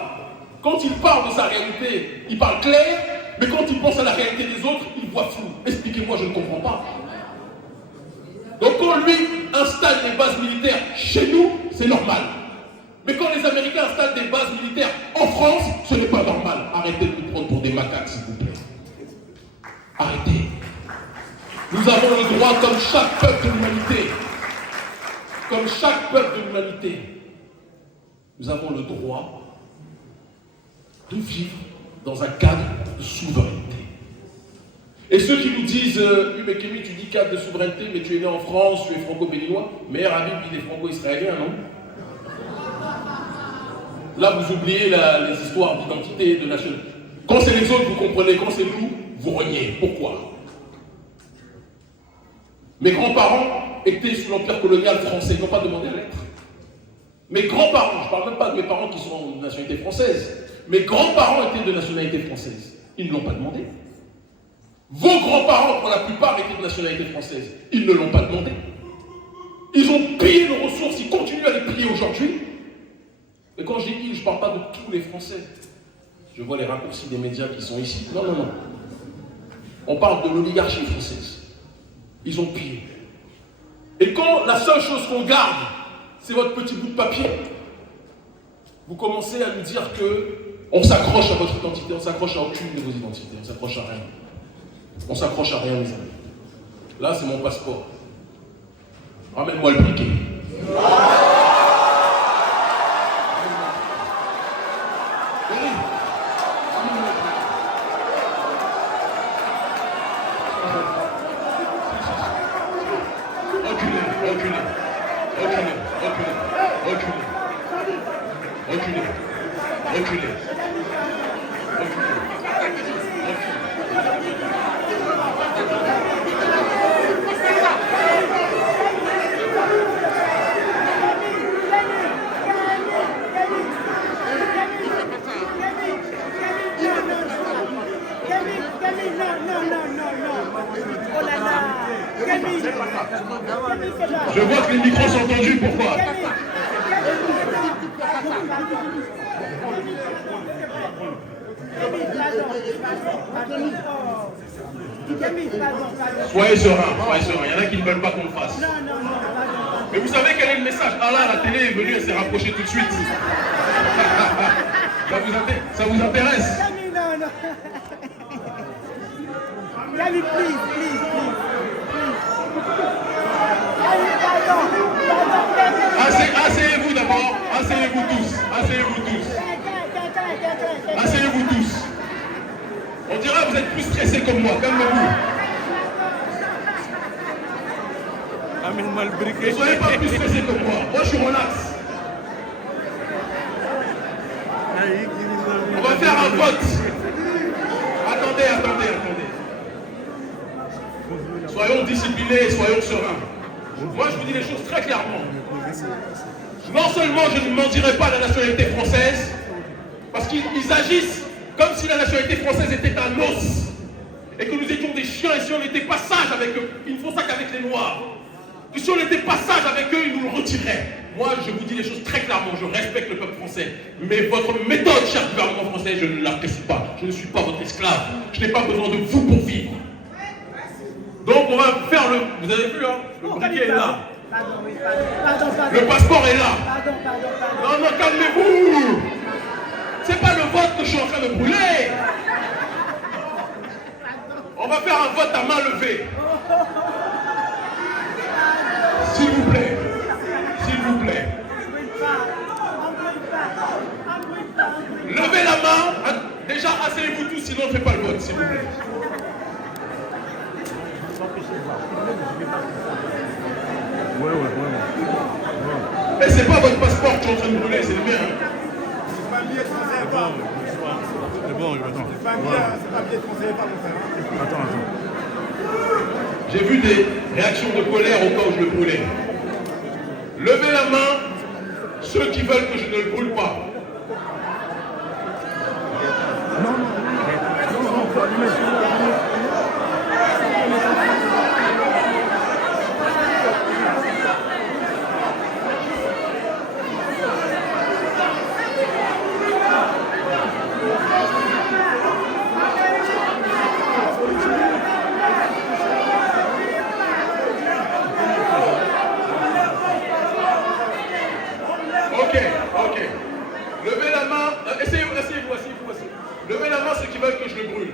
quand il parle de sa réalité, il parle clair, mais quand il pense à la réalité des autres, il voit flou. Expliquez. expliquez-moi, je ne comprends pas. Donc quand lui installe des bases militaires chez nous, c'est normal. Mais quand les Américains installent des bases militaires en France, ce n'est pas normal. Arrêtez de nous prendre pour des macaques, s'il vous plaît. Arrêtez. Nous avons le droit, comme chaque peuple de l'humanité, comme chaque peuple de l'humanité, nous avons le droit de vivre dans un cadre de souveraineté. Et ceux qui nous disent, oui mais Kémy, tu dis cadre de souveraineté, mais tu es né en France, tu es franco-béninois, mais Habib, il est franco-israélien, non? Là, vous oubliez les histoires d'identité, de nationalité. Quand c'est les autres, vous comprenez, quand c'est nous, vous reniez. Pourquoi? Mes grands-parents étaient sous l'empire colonial français, ils n'ont pas demandé à l'être. Mes grands-parents, je ne parle même pas de mes parents qui sont de nationalité française, mes grands-parents étaient de nationalité française, ils ne l'ont pas demandé. Vos grands-parents, pour la plupart, étaient de nationalité française, ils ne l'ont pas demandé. Ils ont pillé nos ressources, ils continuent à les piller aujourd'hui. Et quand j'ai dit, je ne parle pas de tous les Français. Je vois les raccourcis des médias qui sont ici. Non, non, non. On parle de l'oligarchie française. Ils ont pillé. Et quand la seule chose qu'on garde, c'est votre petit bout de papier, vous commencez à nous dire qu'on s'accroche à votre identité, on s'accroche à aucune de vos identités, on s'accroche à rien. On s'accroche à rien, mes amis. Là, c'est mon passeport. Ramène-moi le briquet. Je vois que les micros sont tendus, pourquoi? Soyez serein, soyez serein. Il y en a qui ne veulent pas qu'on le fasse. Mais vous savez quel est le message? Ah là, la télé est venue, elle s'est rapprochée tout de suite. Ça vous intéresse? Asseyez-vous d'abord, asseyez-vous tous, asseyez-vous tous. Asseyez-vous tous. On dirait que vous êtes plus stressés comme moi, calmez-vous. Amène-moi le briquet. Ne soyez pas plus stressés comme moi, moi je suis relax. On va faire un vote. Attendez. Soyons disciplinés, soyons sereins. Moi je vous dis les choses très clairement. Non seulement je ne mendirai pas la nationalité française, parce qu'ils agissent comme si la nationalité française était un os, et que nous étions des chiens, et si on n'était pas sages avec eux, ils ne font ça qu'avec les Noirs, que si on n'était pas sages avec eux, ils nous le retireraient. Moi je vous dis les choses très clairement, je respecte le peuple français, mais votre méthode, cher gouvernement français, je ne l'apprécie pas. Je ne suis pas votre esclave, je n'ai pas besoin de vous pour vivre. Donc on va faire le... Vous avez vu, hein? Le briquet est là. Pardon. Le passeport est là. Pardon. Non, calmez-vous. C'est pas le vote que je suis en train de brûler. On va faire un vote à main levée. S'il vous plaît. Levez la main. Déjà, asseyez-vous tous, sinon on ne fait pas le vote, s'il vous plaît. Ouais. Et c'est pas votre passeport que je suis en train de brûler, c'est le mien. C'est bon, je m'attends. C'est pas bien de conseiller par mon frère. Attends. J'ai vu des réactions de colère au cas où je le brûlais. Levez la main, ceux qui veulent que je ne le brûle pas. Non. qui veulent que je le brûle.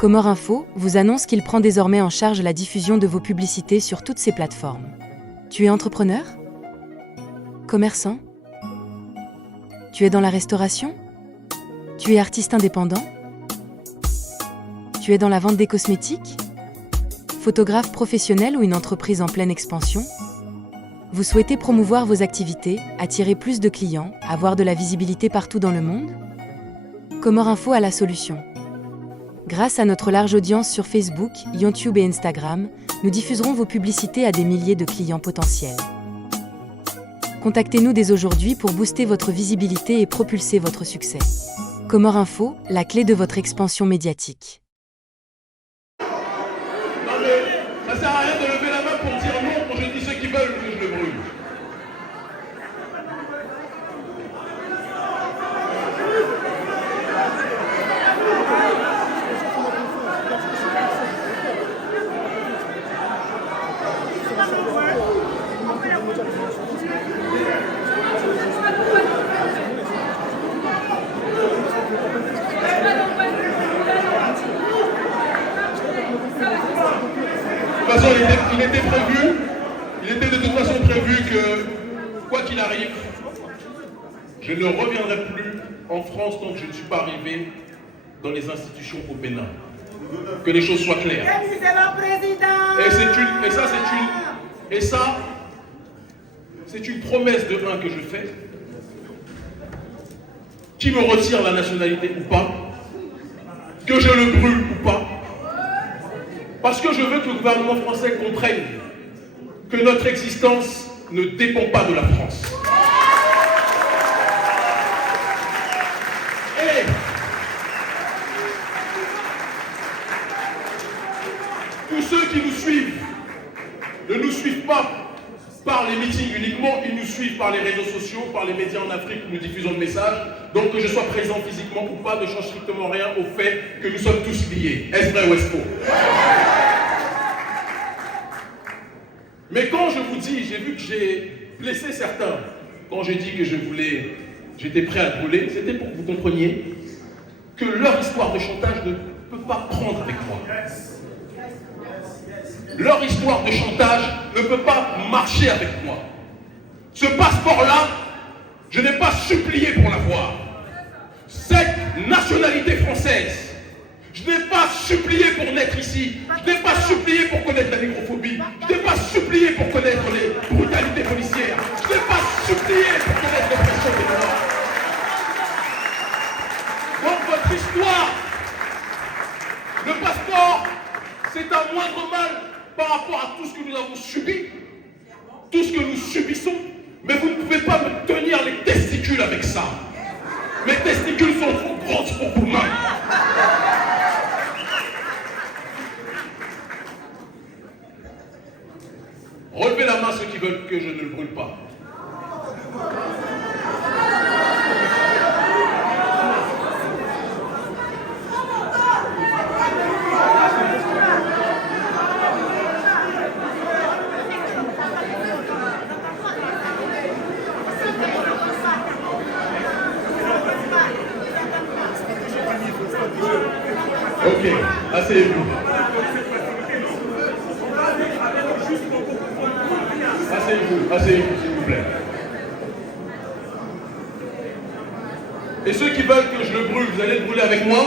Comore Info vous annonce qu'il prend désormais en charge la diffusion de vos publicités sur toutes ses plateformes. Tu es entrepreneur? Commerçant? Tu es dans la restauration? Tu es artiste indépendant? Tu es dans la vente des cosmétiques? Photographe professionnel ou une entreprise en pleine expansion? Vous souhaitez promouvoir vos activités, attirer plus de clients, avoir de la visibilité partout dans le monde? Comore Info a la solution. Grâce à notre large audience sur Facebook, YouTube et Instagram, nous diffuserons vos publicités à des milliers de clients potentiels. Contactez-nous dès aujourd'hui pour booster votre visibilité et propulser votre succès. Comore Info, la clé de votre expansion médiatique. Non mais, ça sert à rien de lever la main pour dire non quand je dis ceux qui veulent que je le brûle. De toute façon, il était de toute façon prévu que, quoi qu'il arrive, je ne reviendrai plus en France tant que je ne suis pas arrivé dans les institutions au Bénin. Que les choses soient claires. Et ça, c'est une promesse de un que je fais. Qui me retire la nationalité ou pas, que je le brûle ou pas. Parce que je veux que le gouvernement français comprenne que notre existence ne dépend pas de la France. Et tous ceux qui nous suivent ne nous suivent pas par les meetings uniquement, ils nous suivent par les réseaux sociaux, par les médias en Afrique où nous diffusons le message. Donc que je sois présent physiquement ou pas ne change strictement rien au fait que nous sommes tous liés. Est-ce vrai ou est-ce faux? Mais quand je vous dis, j'ai vu que j'ai blessé certains, quand j'ai dit que j'étais prêt à brûler, c'était pour que vous compreniez que leur histoire de chantage ne peut pas prendre avec moi. Leur histoire de chantage ne peut pas marcher avec moi. Ce passeport-là, je n'ai pas supplié pour l'avoir. Cette nationalité française, je n'ai pas supplié pour naître ici. Je n'ai pas supplié pour connaître la négrophobie. Je n'ai pas supplié pour connaître les brutalités policières. Je n'ai pas supplié pour connaître l'oppression des Noirs. Donc votre histoire, le passeport, c'est un moindre mal par rapport à tout ce que nous avons subi, tout ce que nous subissons, mais vous ne pouvez pas me tenir les testicules avec ça. Mes testicules sont trop grosses pour vous-même. Relevez la main ceux qui veulent que je ne le brûle pas. Ok, asseyez-vous. Asseyez-vous, s'il vous plaît. Et ceux qui veulent que je le brûle, vous allez le brûler avec moi?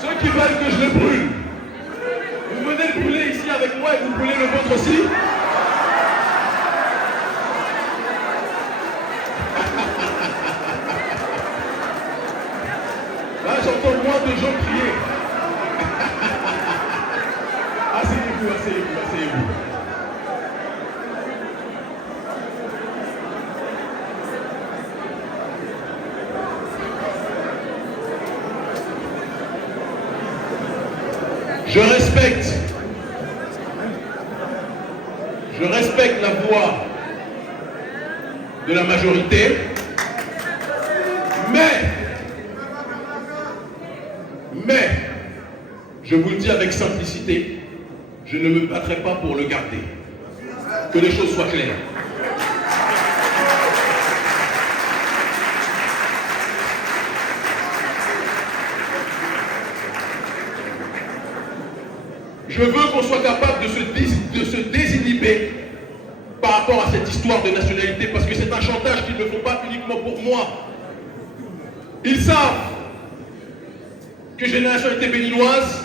Ceux qui veulent que je le brûle, vous venez le brûler ici avec moi et vous brûlez le vôtre aussi? Là, j'entends moins de gens crier. Asseyez-vous, asseyez-vous, asseyez-vous. Je respecte la voix de la majorité, mais, je vous le dis avec simplicité, je ne me battrai pas pour le garder. Que les choses soient claires. Je veux qu'on soit capable de se désinhiber par rapport à cette histoire de nationalité, parce que c'est un chantage qu'ils ne font pas uniquement pour moi. Ils savent que j'ai la nationalité béninoise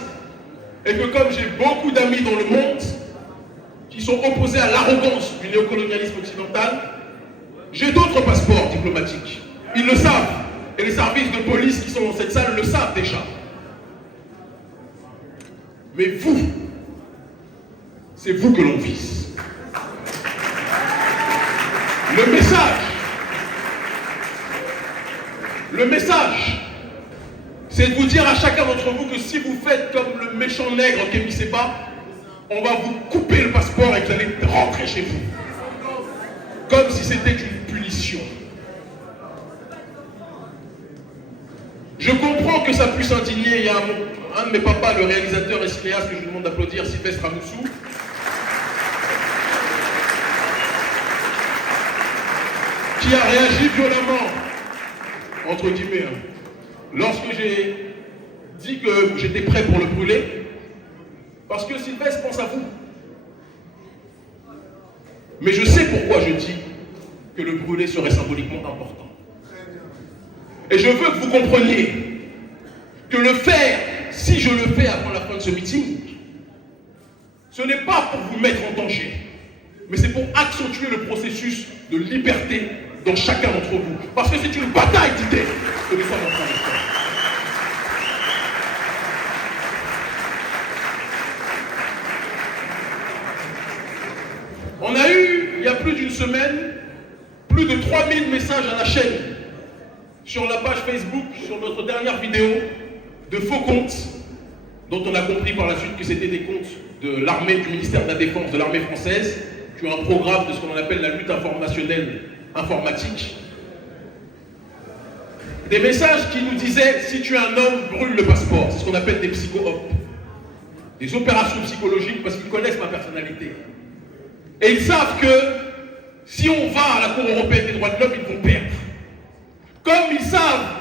et que comme j'ai beaucoup d'amis dans le monde qui sont opposés à l'arrogance du néocolonialisme occidental, j'ai d'autres passeports diplomatiques. Ils le savent. Et les services de police qui sont dans cette salle le savent déjà. Mais vous, c'est vous que l'on vise. Le message, c'est de vous dire à chacun d'entre vous que si vous faites comme le méchant nègre Kémy Séba, on va vous couper le passeport et vous allez rentrer chez vous. Comme si c'était une punition. Je comprends que ça puisse indigner. Il y a un de mes papas, le réalisateur et cinéaste que je vous demande d'applaudir, Sylvestre Amoussou, qui a réagi violemment, entre guillemets, lorsque j'ai dit que j'étais prêt pour le brûler, parce que Sylvestre pense à vous. Mais je sais pourquoi je dis que le brûler serait symboliquement important. Et je veux que vous compreniez que le faire, si je le fais avant la fin de ce meeting, ce n'est pas pour vous mettre en danger, mais c'est pour accentuer le processus de liberté dans chacun d'entre vous. Parce que c'est une bataille d'idées que nous sommes en train de faire. On a eu, il y a plus d'une semaine, plus de 3000 messages à la chaîne, sur la page Facebook, sur notre dernière vidéo, de faux comptes, dont on a compris par la suite que c'était des comptes de l'armée, du ministère de la Défense, de l'armée française, qui ont un programme de ce qu'on appelle la lutte informationnelle informatique. Des messages qui nous disaient, si tu es un homme, brûle le passeport. C'est ce qu'on appelle des psycho-op. Des opérations psychologiques, parce qu'ils connaissent ma personnalité. Et ils savent que si on va à la Cour européenne des droits de l'homme, ils vont perdre. Comme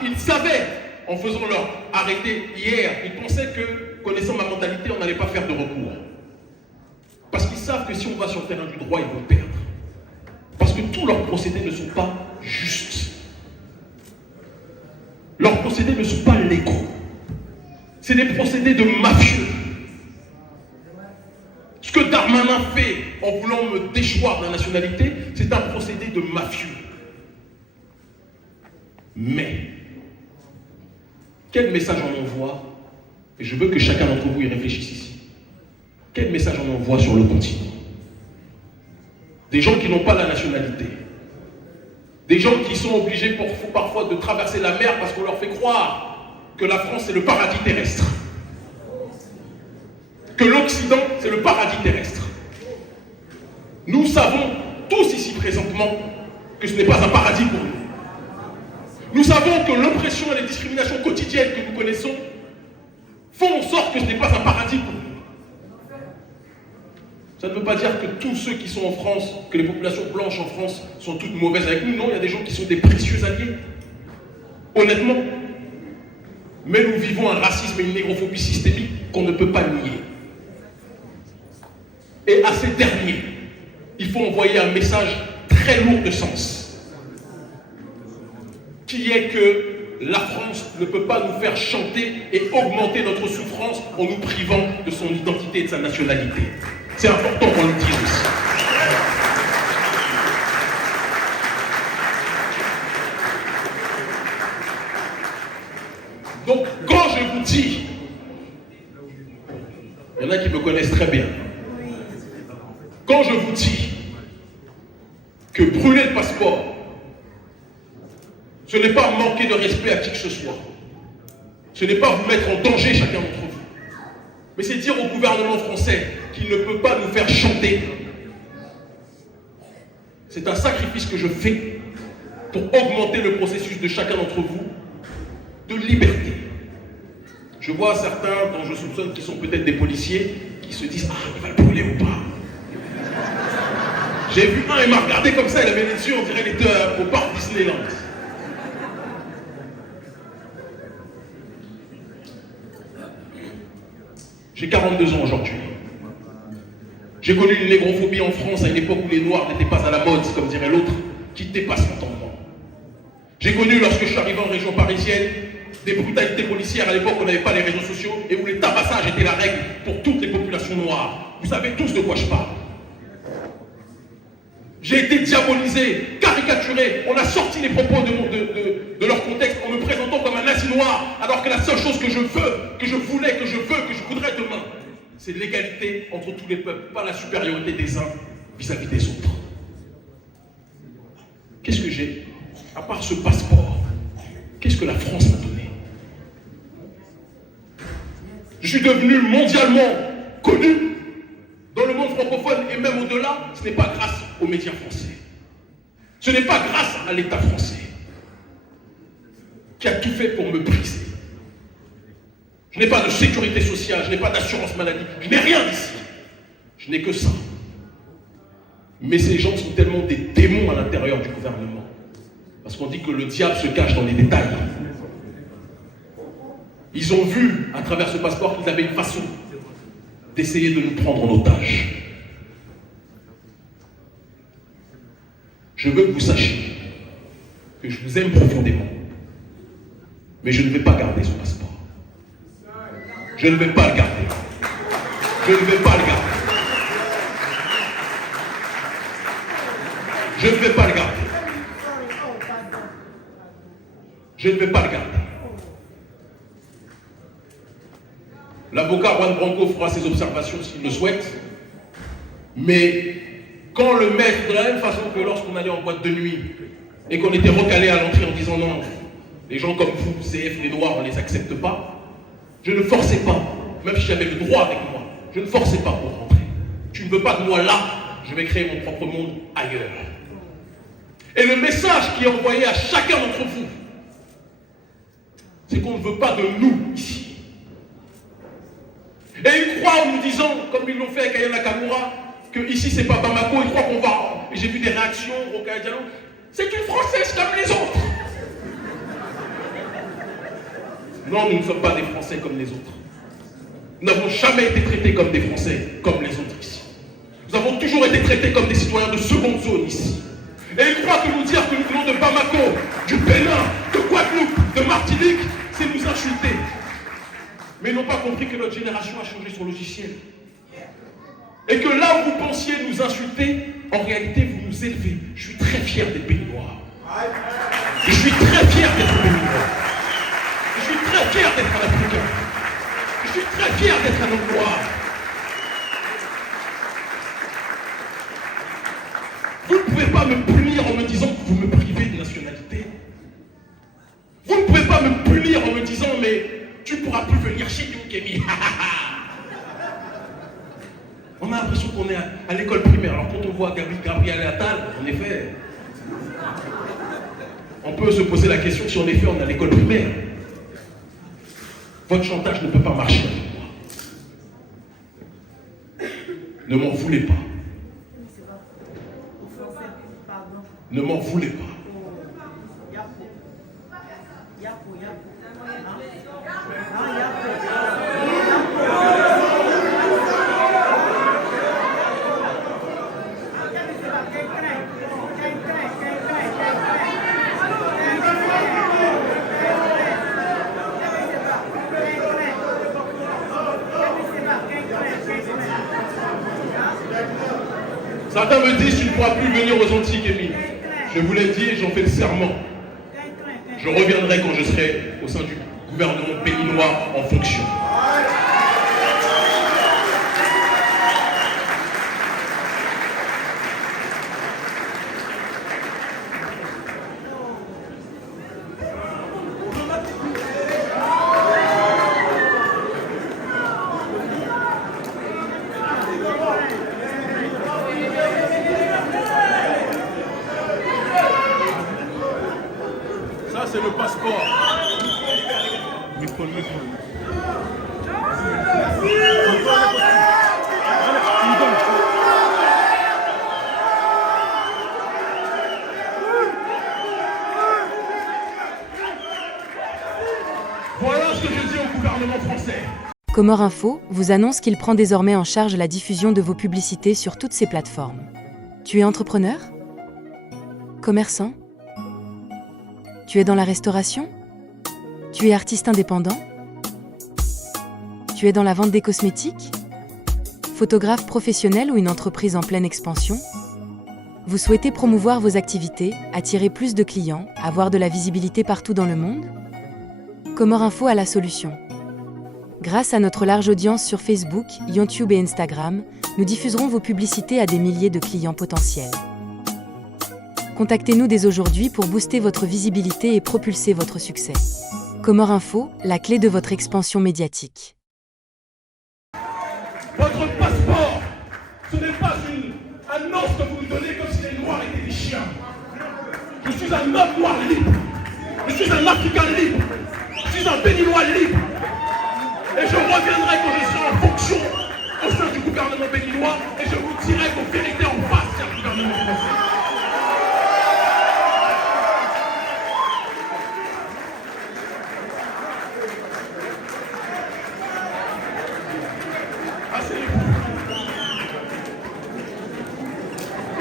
ils savaient, en faisant leur arrêté hier, ils pensaient que, connaissant ma mentalité, on n'allait pas faire de recours. Parce qu'ils savent que si on va sur le terrain du droit, ils vont perdre. Parce que tous leurs procédés ne sont pas justes. Leurs procédés ne sont pas légaux. C'est des procédés de mafieux. Ce que Darmanin fait en voulant me déchoir de la nationalité, c'est un procédé de mafieux. Mais, quel message on envoie? Et je veux que chacun d'entre vous y réfléchisse ici. Quel message on envoie sur le continent? Des gens qui n'ont pas la nationalité. Des gens qui sont obligés parfois de traverser la mer parce qu'on leur fait croire que la France c'est le paradis terrestre. Que l'Occident c'est le paradis terrestre. Nous savons tous ici présentement que ce n'est pas un paradis pour nous. Nous savons que l'oppression et les discriminations quotidiennes que nous connaissons font en sorte que ce n'est pas un paradis pour nous. Ça ne veut pas dire que tous ceux qui sont en France, que les populations blanches en France sont toutes mauvaises avec nous. Non, il y a des gens qui sont des précieux alliés. Honnêtement. Mais nous vivons un racisme et une négrophobie systémique qu'on ne peut pas nier. Et à ces derniers, il faut envoyer un message très lourd de sens, qui est que la France ne peut pas nous faire chanter et augmenter notre souffrance en nous privant de son identité et de sa nationalité. C'est important qu'on le dise aussi. Donc, quand je vous dis, il y en a qui me connaissent très bien, quand je vous dis que brûler le passeport, ce n'est pas manquer de respect à qui que ce soit. Ce n'est pas vous mettre en danger chacun d'entre vous. Mais c'est dire au gouvernement français qu'il ne peut pas nous faire chanter C'est un sacrifice que je fais pour augmenter le processus de chacun d'entre vous de liberté. Je vois certains dont je soupçonne qui sont peut-être des policiers qui se disent « Ah, il va le brûler ou pas ?» J'ai vu un, il m'a regardé comme ça, il avait les yeux, on dirait il était au parc Disneyland. J'ai 42 ans aujourd'hui. J'ai connu une négrophobie en France à une époque où les Noirs n'étaient pas à la mode, comme dirait l'autre, qui dépasse l'entendement. J'ai connu, lorsque je suis arrivé en région parisienne, des brutalités policières à l'époque où on n'avait pas les réseaux sociaux et où les tabassages étaient la règle pour toutes les populations noires. Vous savez tous de quoi je parle. J'ai été diabolisé, caricaturé. On a sorti les propos de leur contexte en me présentant comme un nazi noir, alors que la seule chose que je veux, que je voulais, que je voudrais demain, c'est l'égalité entre tous les peuples, pas la supériorité des uns vis-à-vis des autres. Qu'est-ce que j'ai? À part ce passeport, qu'est-ce que la France m'a donné? Je suis devenu mondialement connu dans le monde francophone et même au-delà. Ce n'est pas grâce aux médias français. Ce n'est pas grâce à l'État français qui a tout fait pour me briser. Je n'ai pas de sécurité sociale, je n'ai pas d'assurance maladie, je n'ai rien d'ici. Je n'ai que ça. Mais ces gens sont tellement des démons à l'intérieur du gouvernement. Parce qu'on dit que le diable se cache dans les détails. Ils ont vu, à travers ce passeport, qu'ils avaient une façon d'essayer de nous prendre en otage. Je veux que vous sachiez que je vous aime profondément, mais je ne vais pas garder ce passeport. Je ne vais pas le garder. Je ne vais pas le garder. Je ne vais pas le garder. Je ne vais pas le garder. L'avocat Juan Branco fera ses observations s'il le souhaite, mais quand le maître, de la même façon que lorsqu'on allait en boîte de nuit et qu'on était recalé à l'entrée en disant non, les gens comme vous, CF, les Noirs, on ne les accepte pas, je ne forçais pas, même si j'avais le droit avec moi, je ne forçais pas pour rentrer. Tu ne veux pas de moi là, je vais créer mon propre monde ailleurs. Et le message qui est envoyé à chacun d'entre vous, c'est qu'on ne veut pas de nous ici. Et ils croient en nous disant, comme ils l'ont fait avec Aya Nakamura, que ici c'est pas Bamako, ils croient qu'on va. Et j'ai vu des réactions au Canadien. C'est une Française comme les autres. Non, nous ne sommes pas des Français comme les autres. Nous n'avons jamais été traités comme des Français comme les autres ici. Nous avons toujours été traités comme des citoyens de seconde zone ici. Et ils croient que nous dire que nous venons de Bamako, du Bénin, de Guadeloupe, de Martinique, c'est nous insulter. Mais ils n'ont pas compris que notre génération a changé son logiciel. Et que là où vous pensiez nous insulter, en réalité vous nous élevez. Je suis très fier des pays noirs. Je suis très fier d'être pays noir. Je suis très fier d'être un Africain. Je suis très fier d'être un homme noir. Vous ne pouvez pas me punir en me disant que vous me privez de nationalité. Vous ne pouvez pas me punir en me disant mais tu ne pourras plus venir chez nous, Kémy. On a l'impression qu'on est à l'école primaire. Alors quand on voit Gabriel Attal, en effet, on peut se poser la question si en effet on est à l'école primaire. Votre chantage ne peut pas marcher avec moi. Ne m'en voulez pas. Ne m'en voulez pas. Certains me disent tu ne pourras plus venir aux Antilles, Kémy. Je vous l'ai dit et j'en fais le serment. Je reviendrai quand je serai au sein du gouvernement béninois en fonction. c'est le passeport. Micro. Voilà ce que je dis au gouvernement français. Comore Info vous annonce qu'il prend désormais en charge la diffusion de vos publicités sur toutes ses plateformes. Tu es entrepreneur ? Commerçant ? Tu es dans la restauration ? Tu es artiste indépendant ? Tu es dans la vente des cosmétiques ? Photographe professionnel ou une entreprise en pleine expansion ? Vous souhaitez promouvoir vos activités, attirer plus de clients, avoir de la visibilité partout dans le monde ? Comore Info a la solution. Grâce à notre large audience sur Facebook, YouTube et Instagram, nous diffuserons vos publicités à des milliers de clients potentiels. Contactez-nous dès aujourd'hui pour booster votre visibilité et propulser votre succès. Comore Info, la clé de votre expansion médiatique. Votre passeport, ce n'est pas un os que vous me donnez comme si les Noirs étaient des chiens. Je suis un homme noir libre. Je suis un Africain libre. Je suis un Béninois libre. Et je reviendrai quand je serai en fonction au sein du gouvernement béninois et je vous dirai vos vérités en face, cher gouvernement français.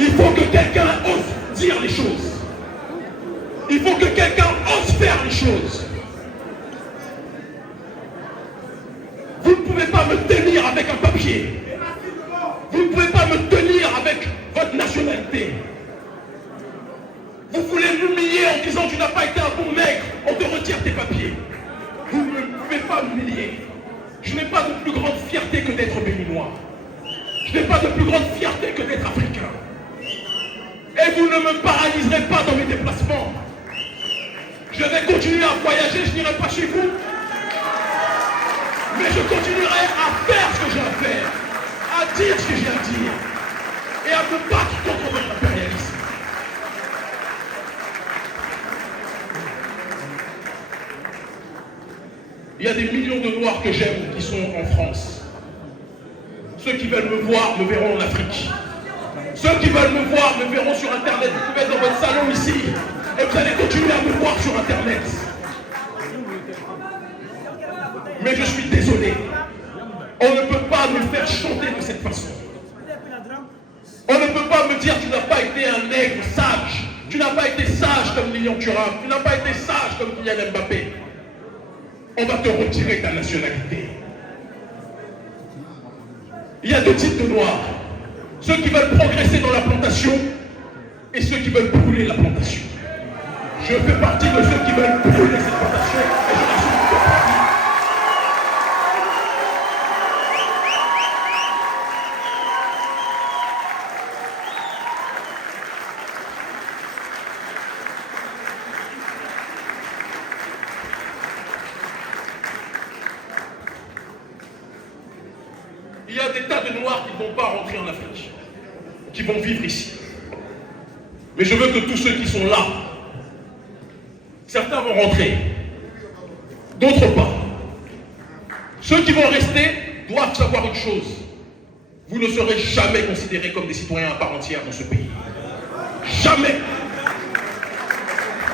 Il faut que quelqu'un ose dire les choses. Il faut que quelqu'un ose faire les choses. Vous ne pouvez pas me tenir avec un papier. Vous ne pouvez pas me tenir avec votre nationalité. Vous voulez m'humilier en disant tu n'as pas été un bon nègre, on te retire tes papiers. Vous ne pouvez pas m'humilier. Je n'ai pas de plus grande fierté que d'être béninois. Je n'ai pas de plus grande fierté que d'être africain. Et vous ne me paralyserez pas dans mes déplacements. Je vais continuer à voyager, je n'irai pas chez vous. Mais je continuerai à faire ce que j'ai à faire, à dire ce que j'ai à dire, et à me battre contre votre impérialisme. Il y a des millions de Noirs que j'aime qui sont en France. Ceux qui veulent me voir me verront en Afrique. Ceux qui veulent me voir me verront sur Internet. Vous pouvez être dans votre salon ici et vous allez continuer à me voir sur Internet. Mais je suis désolé. On ne peut pas me faire chanter de cette façon. On ne peut pas me dire tu n'as pas été un nègre sage. Tu n'as pas été sage comme Lilian Thuram. Tu n'as pas été sage comme Kylian Mbappé. On va te retirer ta nationalité. Il y a deux types de Noirs. Ceux qui veulent progresser dans la plantation et ceux qui veulent brûler la plantation. Je fais partie de ceux qui veulent brûler cette plantation et je n'assume pas. Il y a des tas de Noirs qui ne vont pas rentrer en Afrique, qui vont vivre ici. Mais je veux que tous ceux qui sont là, certains vont rentrer, d'autres pas. Ceux qui vont rester doivent savoir une chose. Vous ne serez jamais considérés comme des citoyens à part entière dans ce pays. Jamais.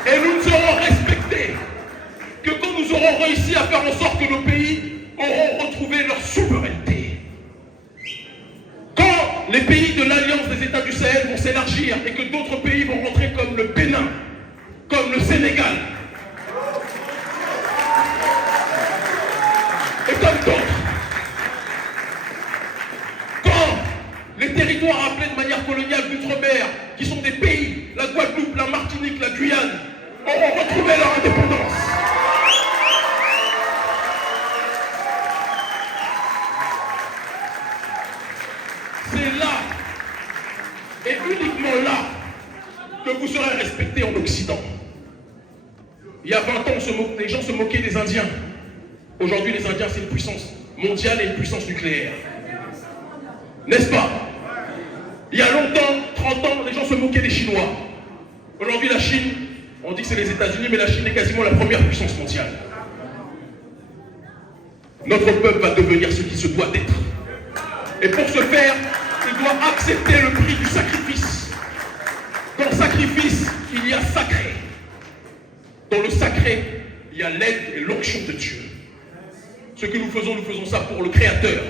Et nous ne serons respectés que quand nous aurons réussi à faire en sorte que nos pays auront retrouvé leur souveraineté. Quand les pays de l'Alliance des États du Sahel vont s'élargir et que d'autres pays vont rentrer comme le Bénin, comme le Sénégal, et comme d'autres, quand les territoires appelés de manière coloniale d'outre-mer, qui sont des pays, la Guadeloupe, la Martinique, la Guyane, auront retrouvé leur indépendance. C'est là, et uniquement là, que vous serez respectés en Occident. Il y a 20 ans, les gens se moquaient des Indiens. Aujourd'hui, les Indiens, c'est une puissance mondiale et une puissance nucléaire. N'est-ce pas? Il y a longtemps, 30 ans, les gens se moquaient des Chinois. Aujourd'hui, la Chine, On dit que c'est les États-Unis, mais la Chine est quasiment la première puissance mondiale. Notre peuple va devenir ce qui se doit être. Et pour ce faire, il doit accepter le prix du sacrifice. Dans le sacrifice, il y a sacré. Dans le sacré, il y a l'aide et l'onction de Dieu. Ce que nous faisons ça pour le Créateur,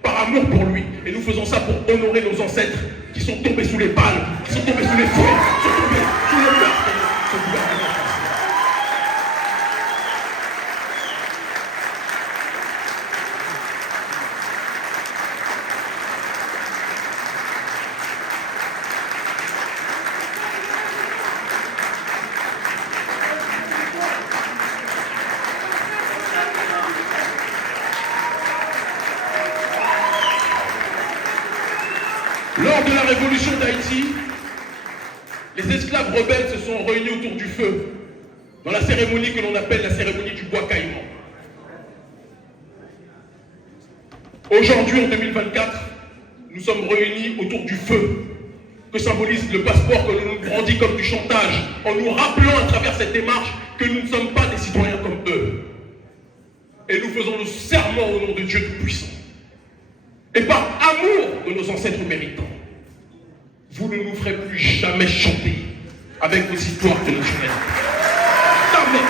par amour pour lui. Et nous faisons ça pour honorer nos ancêtres qui sont tombés sous les balles, qui sont tombés sous les fouets, qui sont tombés sous le meurtre de ce gouvernement. Lors de la révolution d'Haïti, les esclaves rebelles se sont réunis autour du feu, dans la cérémonie que l'on appelle la cérémonie du bois caïman. Aujourd'hui, en 2024, nous sommes réunis autour du feu, que symbolise le passeport que l'on nous brandit comme du chantage, en nous rappelant à travers cette démarche que nous ne sommes pas des citoyens comme eux. Et nous faisons le serment au nom de Dieu Tout-Puissant. Et par amour de nos ancêtres méritants, vous ne nous ferez plus jamais chanter avec vos histoires traditionnelles. Jamais.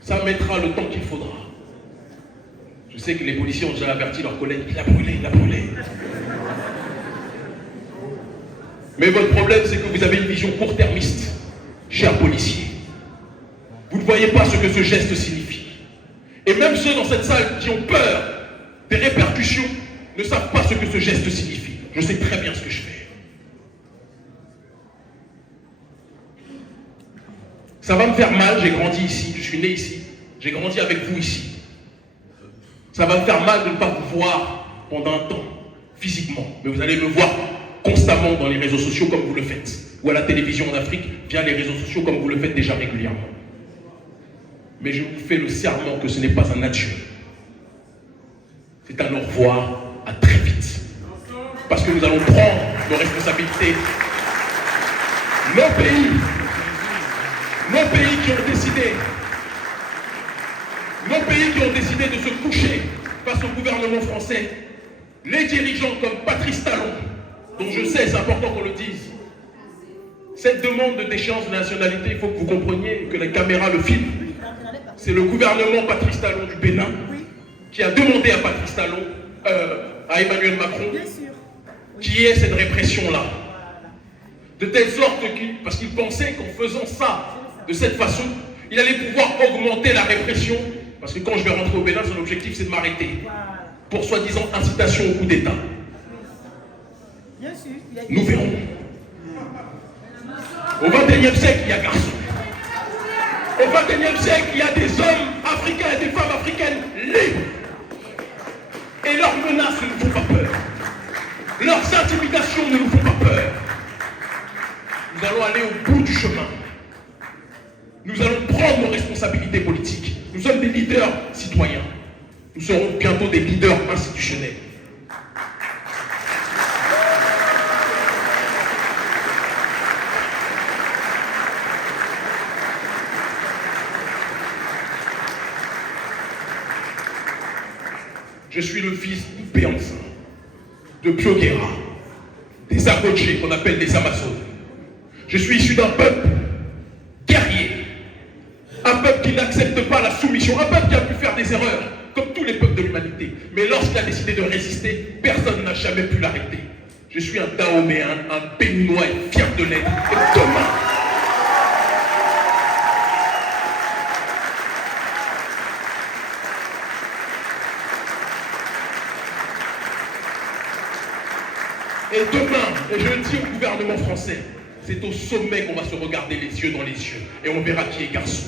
Ça mettra le temps qu'il faudra. Je sais que les policiers ont déjà averti leurs collègues, il a brûlé, il a brûlé. Mais votre problème, c'est que vous avez une vision court-termiste, chers policiers. Vous ne voyez pas ce que ce geste signifie. Et même ceux dans cette salle qui ont peur des répercussions ne savent pas ce que ce geste signifie. Je sais très bien ce que je fais. Ça va me faire mal, j'ai grandi ici, je suis né ici, j'ai grandi avec vous ici. Ça va me faire mal de ne pas vous voir pendant un temps, physiquement, mais vous allez me voir constamment dans les réseaux sociaux comme vous le faites, ou à la télévision en Afrique via les réseaux sociaux comme vous le faites déjà régulièrement. Mais je vous fais le serment que ce n'est pas un adieu. C'est un au revoir, à très vite. Parce que nous allons prendre nos responsabilités. Nos pays qui ont décidé de se coucher face au gouvernement français, les dirigeants comme Patrice Talon, dont je sais, c'est important qu'on le dise. Cette demande de déchéance de nationalité, il faut que vous compreniez que la caméra le filme. C'est le gouvernement Patrice Talon du Bénin qui a demandé à Patrice Talon, à Emmanuel Macron, qui ait cette répression-là. De telle sorte parce qu'il pensait qu'en faisant ça de cette façon, il allait pouvoir augmenter la répression. Parce que quand je vais rentrer au Bénin, son objectif c'est de m'arrêter. Pour soi-disant incitation au coup d'État. Nous verrons. Au XXIe siècle, il y a garçons. Au XXIe siècle, il y a des hommes africains et des femmes africaines libres. Et leurs menaces ne nous font pas peur. Leurs intimidations ne nous font pas peur. Nous allons aller au bout du chemin. Nous allons prendre nos responsabilités politiques. Nous sommes des leaders citoyens. Nous serons bientôt des leaders institutionnels. Je suis le fils d'Upéanza, de Pioguera, des Agodjés qu'on appelle des Amazones. Je suis issu d'un peuple guerrier, un peuple qui n'accepte pas la soumission, un peuple qui a pu faire des erreurs, comme tous les peuples de l'humanité. Mais lorsqu'il a décidé de résister, personne n'a jamais pu l'arrêter. Je suis un Dahoméen, un Béninois et fier de l'être. Et demain, et je le dis au gouvernement français, c'est au sommet qu'on va se regarder les yeux dans les yeux et on verra qui est garçon.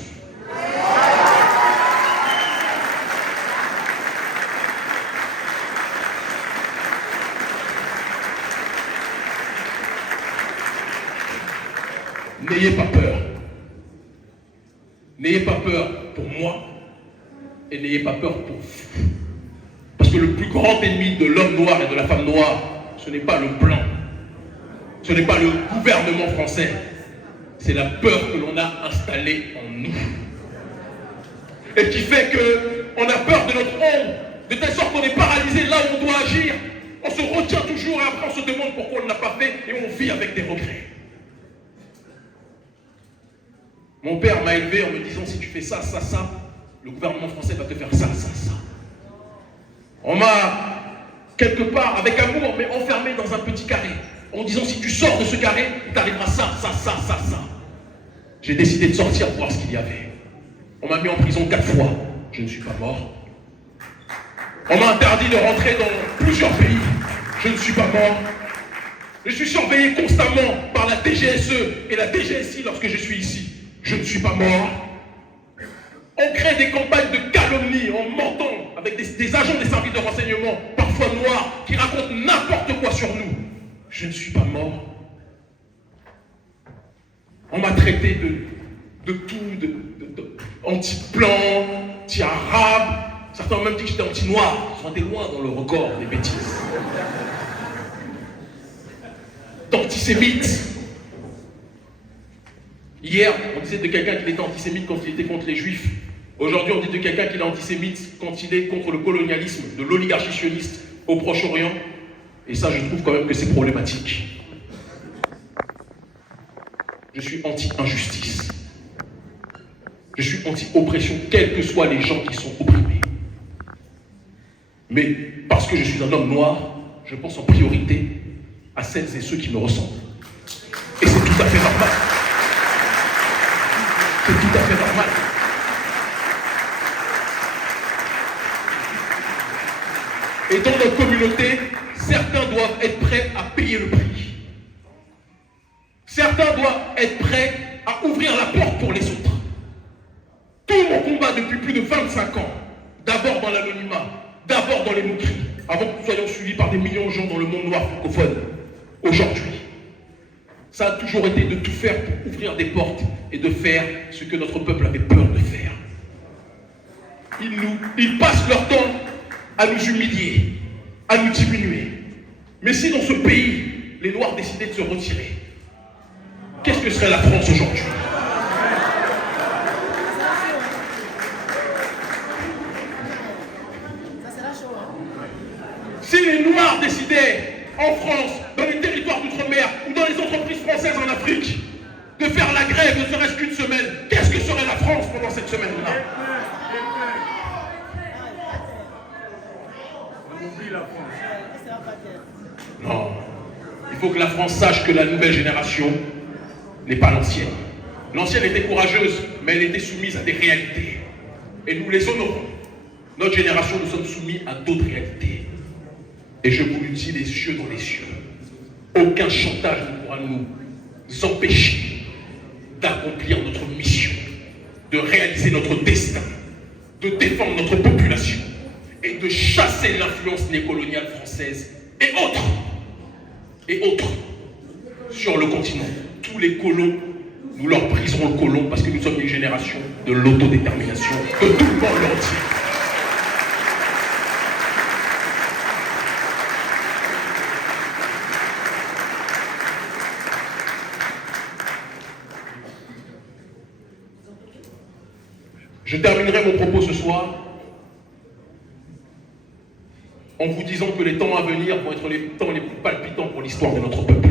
N'ayez pas peur. N'ayez pas peur pour moi et n'ayez pas peur pour vous. Parce que le plus grand ennemi de l'homme noir et de la femme noire, ce n'est pas le blanc, ce n'est pas le gouvernement français, c'est la peur que l'on a installée en nous. Et qui fait qu'on a peur de notre ombre, de telle sorte qu'on est paralysé là où on doit agir. On se retient toujours et après on se demande pourquoi on ne l'a pas fait et on vit avec des regrets. Mon père m'a élevé en me disant si tu fais ça, ça, ça, le gouvernement français va te faire ça, ça, ça. On m'a quelque part, avec amour, mais enfermé dans un petit carré, en disant si tu sors de ce carré, il t'arrivera ça, ça, ça, ça, ça. J'ai décidé de sortir pour voir ce qu'il y avait. On m'a mis en prison 4 fois, je ne suis pas mort. On m'a interdit de rentrer dans plusieurs pays, je ne suis pas mort. Je suis surveillé constamment par la DGSE et la DGSI lorsque je suis ici, je ne suis pas mort. On crée des campagnes de calomnie en mentant avec des agents des services de renseignement, parfois noirs, qui racontent n'importe quoi sur nous. Je ne suis pas mort. On m'a traité de tout, anti-blanc, anti-arabe. Certains ont même dit que j'étais anti-noir. Ils sont allés loin dans le record des bêtises. D'antisémite. Hier, on disait de quelqu'un qu'il était antisémite quand il était contre les juifs. Aujourd'hui, on dit de quelqu'un qu'il est antisémite quand il est contre le colonialisme, de l'oligarchie sioniste au Proche-Orient. Et ça, je trouve quand même que c'est problématique. Je suis anti-injustice. Je suis anti-oppression, quels que soient les gens qui sont opprimés. Mais parce que je suis un homme noir, je pense en priorité à celles et ceux qui me ressemblent. Et c'est tout à fait normal. C'est tout à fait normal. Et dans notre communauté, certains doivent être prêts à payer le prix. Certains doivent être prêts à ouvrir la porte pour les autres. Tout mon combat depuis plus de 25 ans, d'abord dans l'anonymat, d'abord dans les moqueries, avant que nous soyons suivis par des millions de gens dans le monde noir francophone, aujourd'hui, ça a toujours été de tout faire pour ouvrir des portes et de faire ce que notre peuple avait peur de faire. Ils passent leur temps à nous humilier, à nous diminuer. Mais si dans ce pays, les Noirs décidaient de se retirer, qu'est-ce que serait la France aujourd'hui? Si les Noirs décidaient en France, dans les territoires d'outre-mer ou dans les entreprises françaises en Afrique, de faire la grève ne serait-ce qu'une semaine, qu'est-ce que serait la France pendant cette semaine-là? Non. Il faut que la France sache que la nouvelle génération n'est pas l'ancienne. L'ancienne était courageuse, mais elle était soumise à des réalités. Et nous les honorons. Notre génération, nous sommes soumis à d'autres réalités. Et je vous le dis les yeux dans les yeux. Aucun chantage ne pourra nous empêcher d'accomplir notre mission, de réaliser notre destin, de défendre notre population et de chasser l'influence néocoloniale française et autres sur le continent. Tous les colons, nous leur briserons le côlon parce que nous sommes une génération de l'autodétermination de tout le monde entier. Je terminerai mon propos ce soir en vous disant que les temps à venir vont être les temps les plus palpitants pour l'histoire de notre peuple.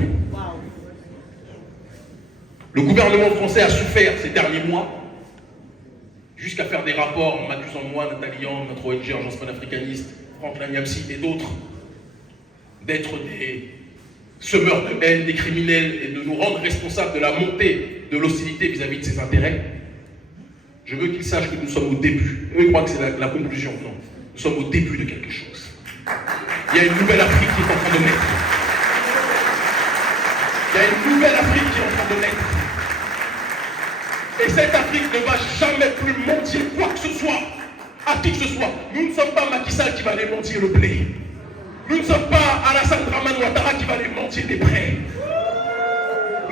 Le gouvernement français a souffert ces derniers mois jusqu'à faire des rapports en m'accusant moi, Nathalie Yang, notre ONG Agence panafricaniste, Franklin Nyamsi et d'autres, d'être des semeurs de haine, des criminels et de nous rendre responsables de la montée de l'hostilité vis-à-vis de ses intérêts. Je veux qu'ils sachent que nous sommes au début. Eux, ils croient que c'est la conclusion. Non, nous sommes au début de quelque chose. Il y a une nouvelle Afrique qui est en train de naître. Il y a une nouvelle Afrique qui est en train de naître. Et cette Afrique ne va jamais plus mentir quoi que ce soit, à qui que ce soit. Nous ne sommes pas Macky Sall qui va aller mentir le blé. Nous ne sommes pas Alassane Dramane Ouattara qui va aller mentir des prêts.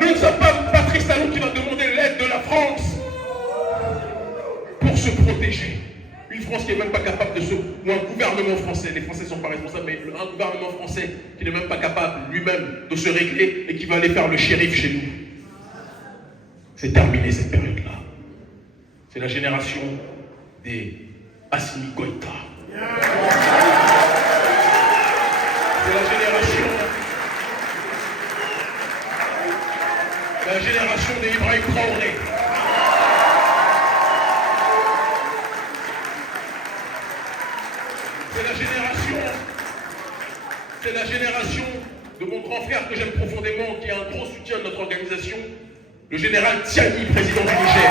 Nous ne sommes pas Patrice Talon qui va demander l'aide de la France pour ce projet. France qui n'est même pas capable de se... Ou un gouvernement français, les Français ne sont pas responsables, mais un gouvernement français qui n'est même pas capable lui-même de se régler et qui va aller faire le shérif chez nous. C'est terminé cette période-là. C'est la génération des Assimi Goïta. C'est la génération des Ibrahim Traoré. C'est la génération de mon grand frère que j'aime profondément, qui a un gros soutien de notre organisation, le général Tiani, président du Niger.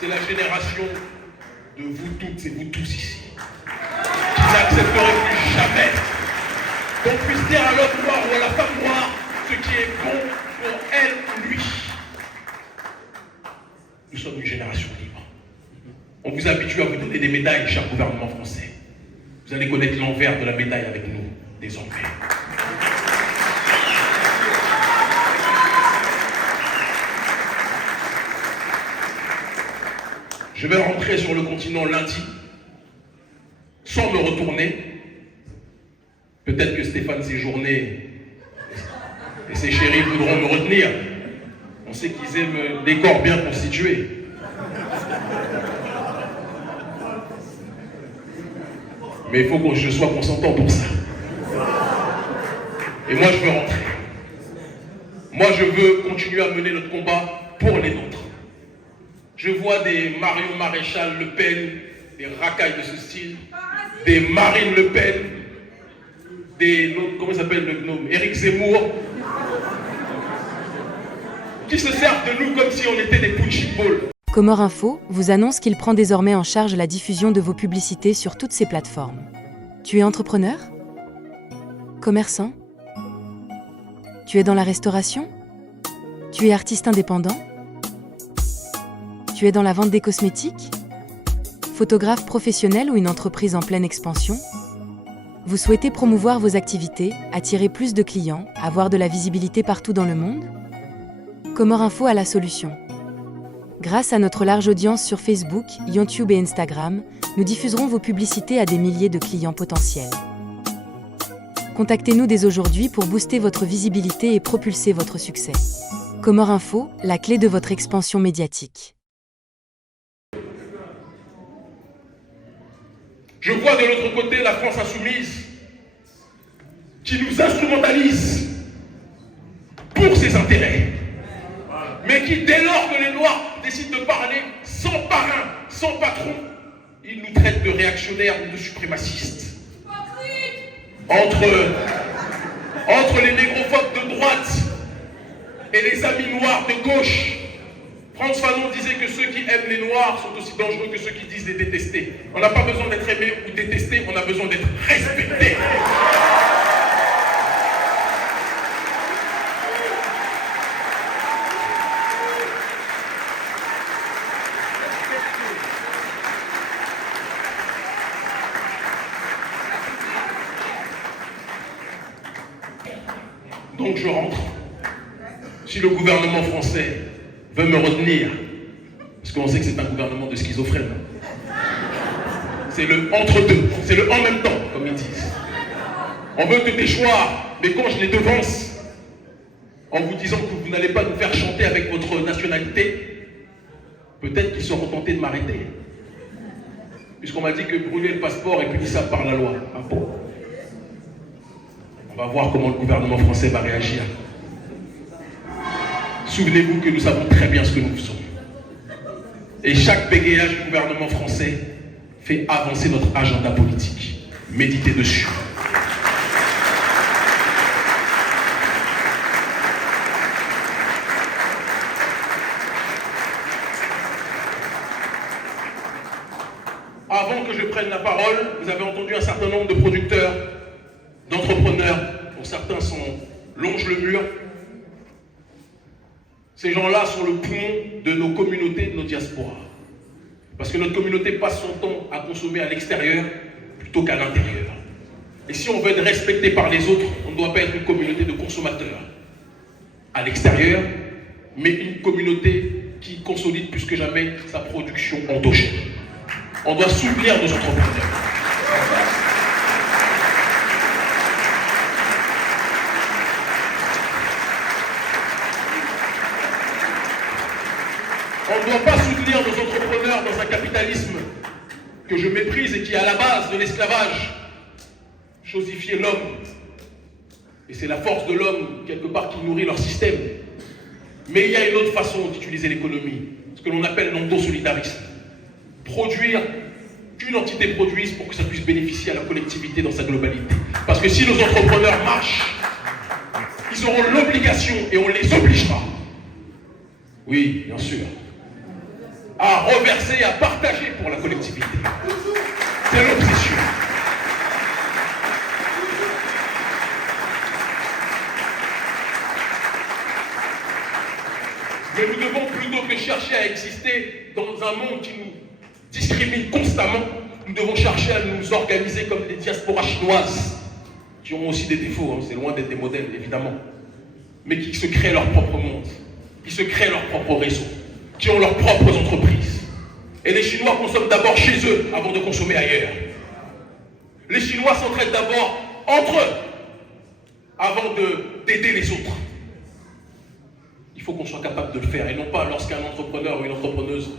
C'est la génération de vous toutes et vous tous ici, qui n'accepterait plus jamais qu'on puisse dire à l'homme noir ou à la femme noire ce qui est bon pour elle ou lui. Nous sommes une génération libre. On vous habitue à vous donner des médailles, cher gouvernement français. Vous allez connaître l'envers de la médaille avec nous, désormais. Je vais rentrer sur le continent lundi, sans me retourner. Peut-être que Stéphane Séjourné et ses chéris voudront me retenir. On sait qu'ils aiment des corps bien constitués. Mais il faut que je sois consentant pour ça. Et moi, je veux rentrer. Moi, je veux continuer à mener notre combat pour les nôtres. Je vois des Marion Maréchal Le Pen, des racailles de ce style, des Marine Le Pen, des, comment s'appelle le gnome, Éric Zemmour, qui se servent de nous comme si on était des punching balls. Comore Info vous annonce qu'il prend désormais en charge la diffusion de vos publicités sur toutes ses plateformes. Tu es entrepreneur ? Commerçant ? Tu es dans la restauration ? Tu es artiste indépendant ? Tu es dans la vente des cosmétiques ? Photographe professionnel ou une entreprise en pleine expansion ? Vous souhaitez promouvoir vos activités, attirer plus de clients, avoir de la visibilité partout dans le monde ? Comore Info a la solution. Grâce à notre large audience sur Facebook, YouTube et Instagram, nous diffuserons vos publicités à des milliers de clients potentiels. Contactez-nous dès aujourd'hui pour booster votre visibilité et propulser votre succès. Comore Info, la clé de votre expansion médiatique. Je vois de l'autre côté la France insoumise qui nous instrumentalise pour ses intérêts, mais qui, dès lors que les Noirs décident de parler sans parrain, sans patron, ils nous traitent de réactionnaires ou de suprémacistes. Entre les négrophobes de droite et les amis noirs de gauche, Frantz Fanon disait que ceux qui aiment les Noirs sont aussi dangereux que ceux qui disent les détester. On n'a pas besoin d'être aimé ou détesté, on a besoin d'être respecté. Donc je rentre. Si le gouvernement français veut me retenir, parce qu'on sait que c'est un gouvernement de schizophrènes, c'est le entre-deux, c'est le en même temps, comme ils disent. On veut te déchoir, mais quand je les devance, en vous disant que vous n'allez pas nous faire chanter avec votre nationalité, peut-être qu'ils seront tentés de m'arrêter. Puisqu'on m'a dit que brûler le passeport est punissable par la loi. Ah bon ? On va voir comment le gouvernement français va réagir. Souvenez-vous que nous savons très bien ce que nous faisons. Et chaque bégayage du gouvernement français fait avancer notre agenda politique. Méditez dessus. Avant que je prenne la parole, vous avez entendu un certain nombre de producteurs, d'entrepreneurs, dont certains longent le mur. Ces gens-là sont le poumon de nos communautés, de nos diasporas. Parce que notre communauté passe son temps à consommer à l'extérieur plutôt qu'à l'intérieur. Et si on veut être respecté par les autres, on ne doit pas être une communauté de consommateurs à l'extérieur, mais une communauté qui consolide plus que jamais sa production endogène. On doit soutenir nos entrepreneurs. On ne doit pas soutenir nos entrepreneurs dans un capitalisme que je méprise et qui est à la base de l'esclavage. Chosifier l'homme. Et c'est la force de l'homme, quelque part, qui nourrit leur système. Mais il y a une autre façon d'utiliser l'économie, ce que l'on appelle l'endosolidarisme. Produire qu'une entité produise pour que ça puisse bénéficier à la collectivité dans sa globalité. Parce que si nos entrepreneurs marchent, ils auront l'obligation, et on les obligera, oui, bien sûr, à reverser, à partager pour la collectivité. C'est l'obsession. Mais nous devons, plutôt que chercher à exister dans un monde qui nous discrimine constamment, nous devons chercher à nous organiser comme des diasporas chinoises, qui ont aussi des défauts, hein, c'est loin d'être des modèles évidemment, mais qui se créent leur propre monde, qui se créent leur propre réseau, qui ont leurs propres entreprises. Et les Chinois consomment d'abord chez eux avant de consommer ailleurs. Les Chinois s'entraident d'abord entre eux avant d'aider les autres. Il faut qu'on soit capable de le faire, et non pas lorsqu'un entrepreneur ou une entrepreneuse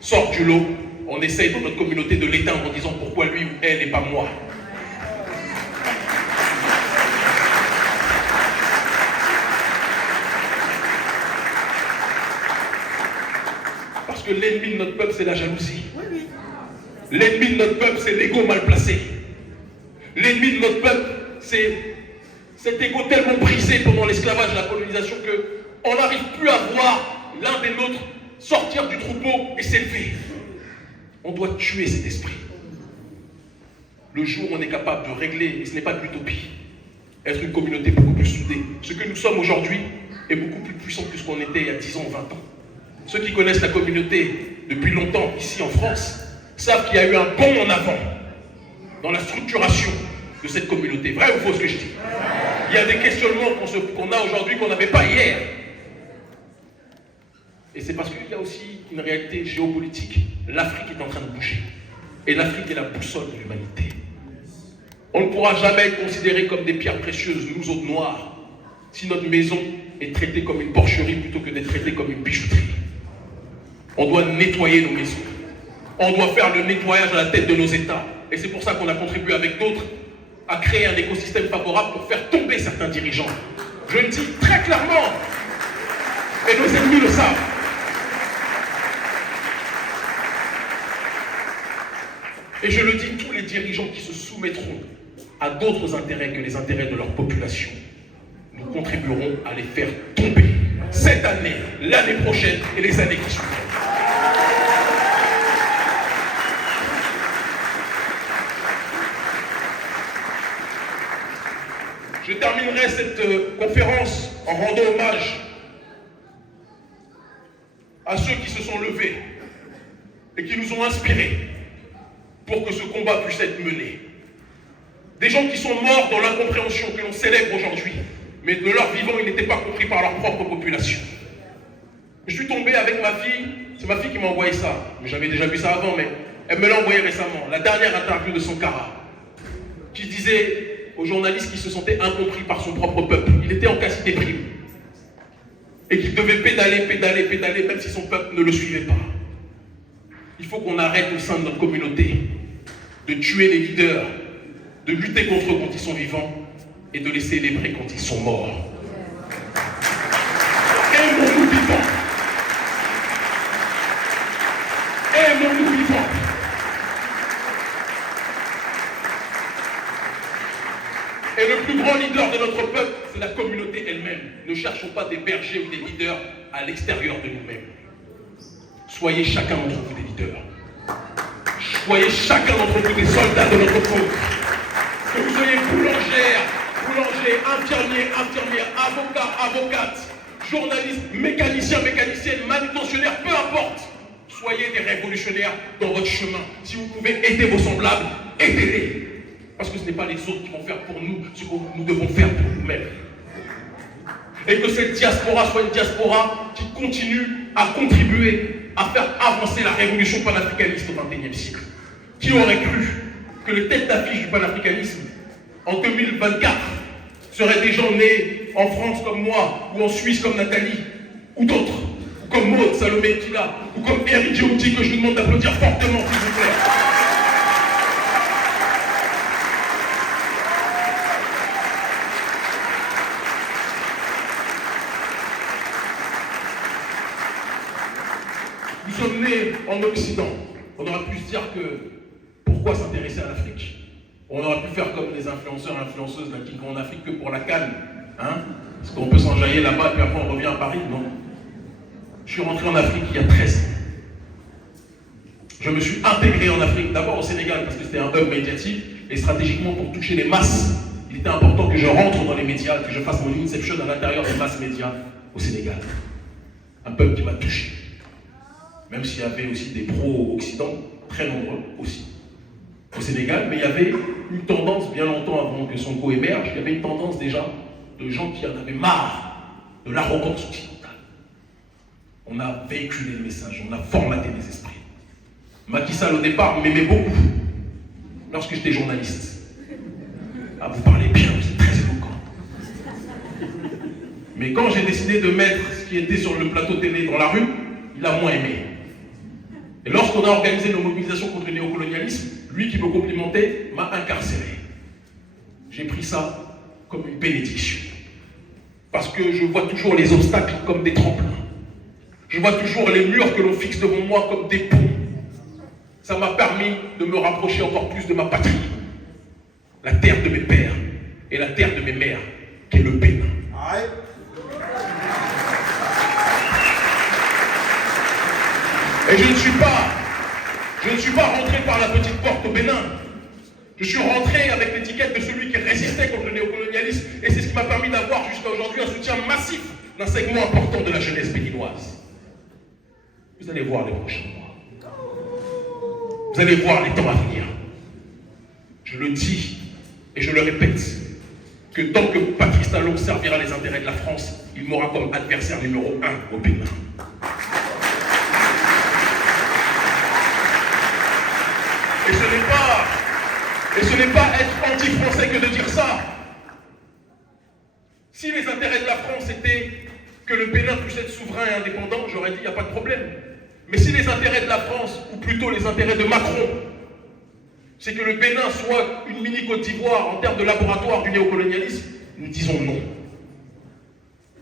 sort du lot, on essaye dans notre communauté de l'éteindre en disant pourquoi lui ou elle et pas moi. Parce que l'ennemi de notre peuple, c'est la jalousie. L'ennemi de notre peuple, c'est l'ego mal placé. L'ennemi de notre peuple, c'est cet ego tellement brisé pendant l'esclavage et la colonisation qu'on n'arrive plus à voir l'un des nôtres sortir du troupeau et s'élever. On doit tuer cet esprit. Le jour où on est capable de régler, et ce n'est pas de l'utopie, être une communauté beaucoup plus soudée. Ce que nous sommes aujourd'hui est beaucoup plus puissant que ce qu'on était il y a 10 ans, 20 ans. Ceux qui connaissent la communauté depuis longtemps ici en France savent qu'il y a eu un bond en avant dans la structuration de cette communauté. Vrai ou faux ce que je dis? Il y a des questionnements qu'on a aujourd'hui qu'on n'avait pas hier. Et c'est parce qu'il y a aussi une réalité géopolitique. L'Afrique est en train de bouger. Et l'Afrique est la boussole de l'humanité. On ne pourra jamais être considéré comme des pierres précieuses, nous autres noirs, si notre maison est traitée comme une porcherie plutôt que d'être traitée comme une bijouterie. On doit nettoyer nos maisons. On doit faire le nettoyage à la tête de nos États. Et c'est pour ça qu'on a contribué avec d'autres à créer un écosystème favorable pour faire tomber certains dirigeants. Je le dis très clairement. Et nos ennemis le savent. Et je le dis, tous les dirigeants qui se soumettront à d'autres intérêts que les intérêts de leur population, nous contribuerons à les faire tomber cette année, l'année prochaine et les années qui suivront. Je terminerai cette conférence en rendant hommage à ceux qui se sont levés et qui nous ont inspirés pour que ce combat puisse être mené. Des gens qui sont morts dans l'incompréhension que l'on célèbre aujourd'hui, mais de leur vivant, ils n'étaient pas compris par leur propre population. Je suis tombé avec ma fille, c'est ma fille qui m'a envoyé ça, mais j'avais déjà vu ça avant, mais elle me l'a envoyé récemment, la dernière interview de Sankara, qui disait aux journalistes qui se sentaient incompris par son propre peuple. Il était en quasi déprime. Et qu'il devait pédaler, même si son peuple ne le suivait pas. Il faut qu'on arrête au sein de notre communauté de tuer les leaders, de lutter contre eux quand ils sont vivants et de les célébrer quand ils sont morts. Aimons-nous vivants. Aimons-nous vivants. Et le plus grand leader de notre peuple, c'est la communauté elle-même. Ne cherchons pas des bergers ou des leaders à l'extérieur de nous-mêmes. Soyez chacun d'entre vous des leaders. Soyez chacun d'entre vous des soldats de notre cause. Que vous soyez boulanger, infirmier, avocat, avocate, journaliste, mécanicien, mécanicienne, manutentionnaire, peu importe. Soyez des révolutionnaires dans votre chemin. Si vous pouvez aider vos semblables, aidez-les. Parce que ce n'est pas les autres qui vont faire pour nous ce que nous devons faire pour nous-mêmes. Et que cette diaspora soit une diaspora qui continue à contribuer à faire avancer la révolution panafricaniste au XXIe siècle. Qui aurait cru que le tête d'affiche du panafricanisme en 2024 serait des gens nés en France comme moi, ou en Suisse comme Nathalie, ou d'autres, ou comme Maud, Salomé Kila, ou comme Eric Djouti, que je vous demande d'applaudir fortement, s'il vous plaît. Nous sommes nés en Occident. On aurait pu se dire que pourquoi s'intéresser à l'Afrique? On aurait pu faire comme les influenceurs et influenceuses qui vont en Afrique que pour la canne. Hein? Parce qu'on peut s'enjailler là-bas et puis après on revient à Paris. Non. Je suis rentré en Afrique il y a 13 ans. Je me suis intégré en Afrique, d'abord au Sénégal parce que c'était un hub médiatique et stratégiquement pour toucher les masses. Il était important que je rentre dans les médias, que je fasse mon inception à l'intérieur des masses médias au Sénégal. Un peuple qui m'a touché. Même s'il y avait aussi des pro-Occident, très nombreux aussi, au Sénégal, mais il y avait une tendance, bien longtemps avant que Sonko émerge, il y avait une tendance déjà de gens qui en avaient marre de l'arrogance occidentale. On a véhiculé le message, on a formaté les esprits. Macky Sall, au départ, m'aimait beaucoup lorsque j'étais journaliste. Ah, vous parlez bien, vous êtes très éloquent. Mais quand j'ai décidé de mettre ce qui était sur le plateau télé dans la rue, il a moins aimé. Et lorsqu'on a organisé nos mobilisations contre le néocolonialisme, lui qui me complimentait m'a incarcéré. J'ai pris ça comme une bénédiction. Parce que je vois toujours les obstacles comme des tremplins. Je vois toujours les murs que l'on fixe devant moi comme des ponts. Ça m'a permis de me rapprocher encore plus de ma patrie. La terre de mes pères et la terre de mes mères, qui est le Bénin. Et je ne suis pas rentré par la petite porte au Bénin. Je suis rentré avec l'étiquette de celui qui résistait contre le néocolonialisme et c'est ce qui m'a permis d'avoir jusqu'à aujourd'hui un soutien massif d'un segment important de la jeunesse béninoise. Vous allez voir les prochains mois. Vous allez voir les temps à venir. Je le dis et je le répète, que tant que Patrice Talon servira les intérêts de la France, il m'aura comme adversaire numéro 1 au Bénin. Et ce n'est pas être anti-français que de dire ça. Si les intérêts de la France étaient que le Bénin puisse être souverain et indépendant, j'aurais dit il n'y a pas de problème. Mais si les intérêts de la France, ou plutôt les intérêts de Macron, c'est que le Bénin soit une mini-Côte d'Ivoire en termes de laboratoire du néocolonialisme, nous disons non.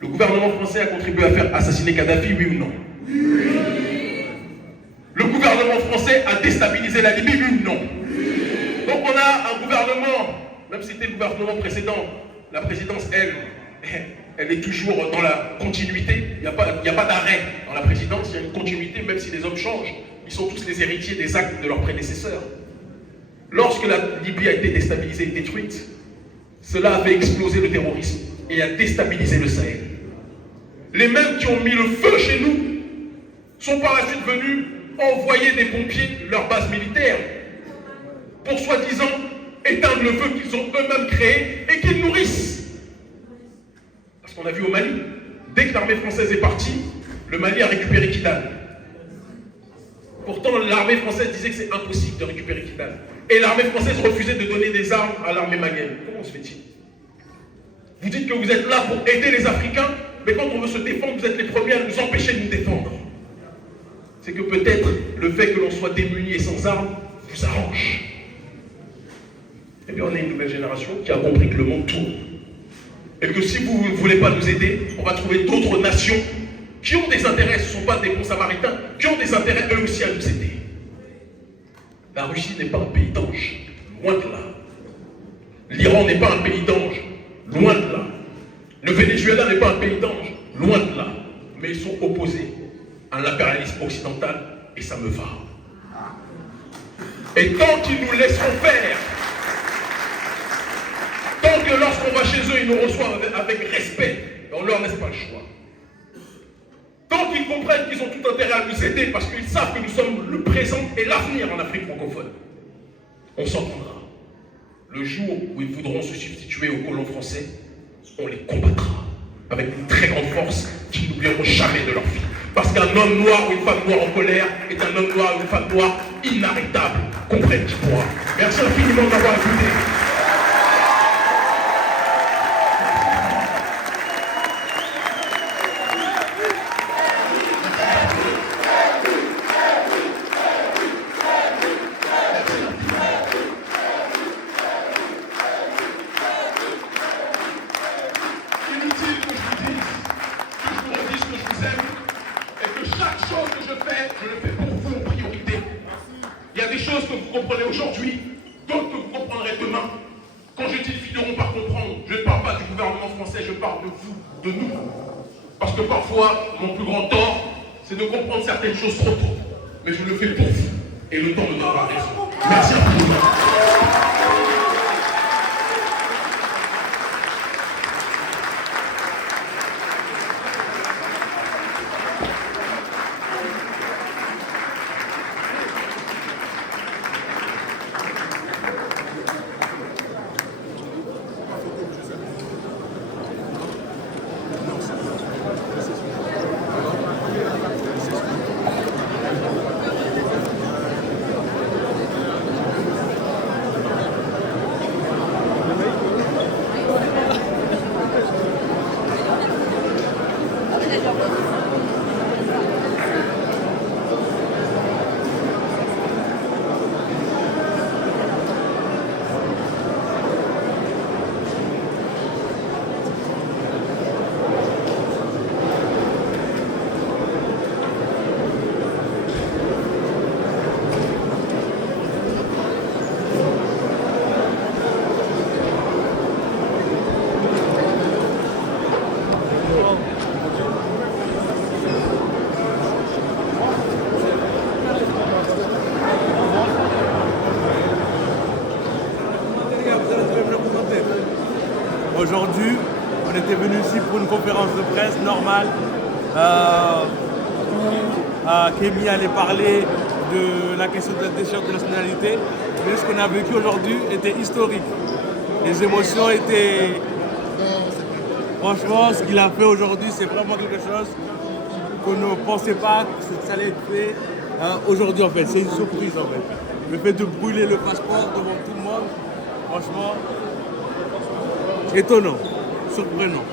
Le gouvernement français a contribué à faire assassiner Kadhafi, oui ou non? Le gouvernement français a déstabilisé la Libye, oui ou non? Donc on a un gouvernement, même si c'était le gouvernement précédent, la présidence, elle est toujours dans la continuité. Il n'y a pas d'arrêt dans la présidence, il y a une continuité, même si les hommes changent. Ils sont tous les héritiers des actes de leurs prédécesseurs. Lorsque la Libye a été déstabilisée et détruite, cela a fait exploser le terrorisme et a déstabilisé le Sahel. Les mêmes qui ont mis le feu chez nous sont par la suite venus envoyer des pompiers leur base militaire pour soi-disant éteindre le feu qu'ils ont eux-mêmes créé et qu'ils nourrissent. Parce qu'on a vu au Mali, dès que l'armée française est partie, le Mali a récupéré Kidal. Pourtant, l'armée française disait que c'est impossible de récupérer Kidal. Et l'armée française refusait de donner des armes à l'armée malienne. Comment se fait-il? Vous dites que vous êtes là pour aider les Africains, mais quand on veut se défendre, vous êtes les premiers à nous empêcher de nous défendre. C'est que peut-être le fait que l'on soit démuni et sans armes vous arrange. Eh bien, on est une nouvelle génération qui a compris que le monde tourne. Et que si vous ne voulez pas nous aider, on va trouver d'autres nations qui ont des intérêts, ce ne sont pas des bons samaritains, qui ont des intérêts eux aussi à nous aider. La Russie n'est pas un pays d'ange, loin de là. L'Iran n'est pas un pays d'ange, loin de là. Le Venezuela n'est pas un pays d'ange, loin de là. Mais ils sont opposés à l'impérialisme occidental et ça me va. Et tant qu'ils nous laisseront faire, tant que lorsqu'on va chez eux, ils nous reçoivent avec respect, on ne leur laisse pas le choix. Tant qu'ils comprennent qu'ils ont tout intérêt à nous aider parce qu'ils savent que nous sommes le présent et l'avenir en Afrique francophone, on s'entendra. Le jour où ils voudront se substituer aux colons français, on les combattra avec une très grande force qu'ils n'oublieront jamais de leur vie. Parce qu'un homme noir ou une femme noire en colère est un homme noir ou une femme noire inarrêtable. Comprenne qui pourra. Merci infiniment de m'avoir écouté. Inutile que je vous dise que je vous aime et que chaque chose que je le fais pour vous en priorité. Il y a des choses que vous comprenez aujourd'hui, d'autres que vous comprendrez demain. Quand je dis qu'ils finiront par comprendre, je ne parle pas du gouvernement français, je parle de vous, de nous. Parce que parfois, mon plus grand tort, c'est de comprendre certaines choses trop tôt. Mais je le fais pour vous. Et le temps me donnera raison. Merci infiniment. Aujourd'hui, on était venu ici pour une conférence de presse normale où Kémy allait parler de la question de la déchéance de nationalité. Mais ce qu'on a vécu aujourd'hui était historique. Les émotions étaient... Franchement, ce qu'il a fait aujourd'hui, c'est vraiment quelque chose qu'on ne pensait pas que ça allait être fait aujourd'hui en fait. C'est une surprise en fait. Le fait de brûler le passeport devant tout le monde, franchement, étonnant, surprenant.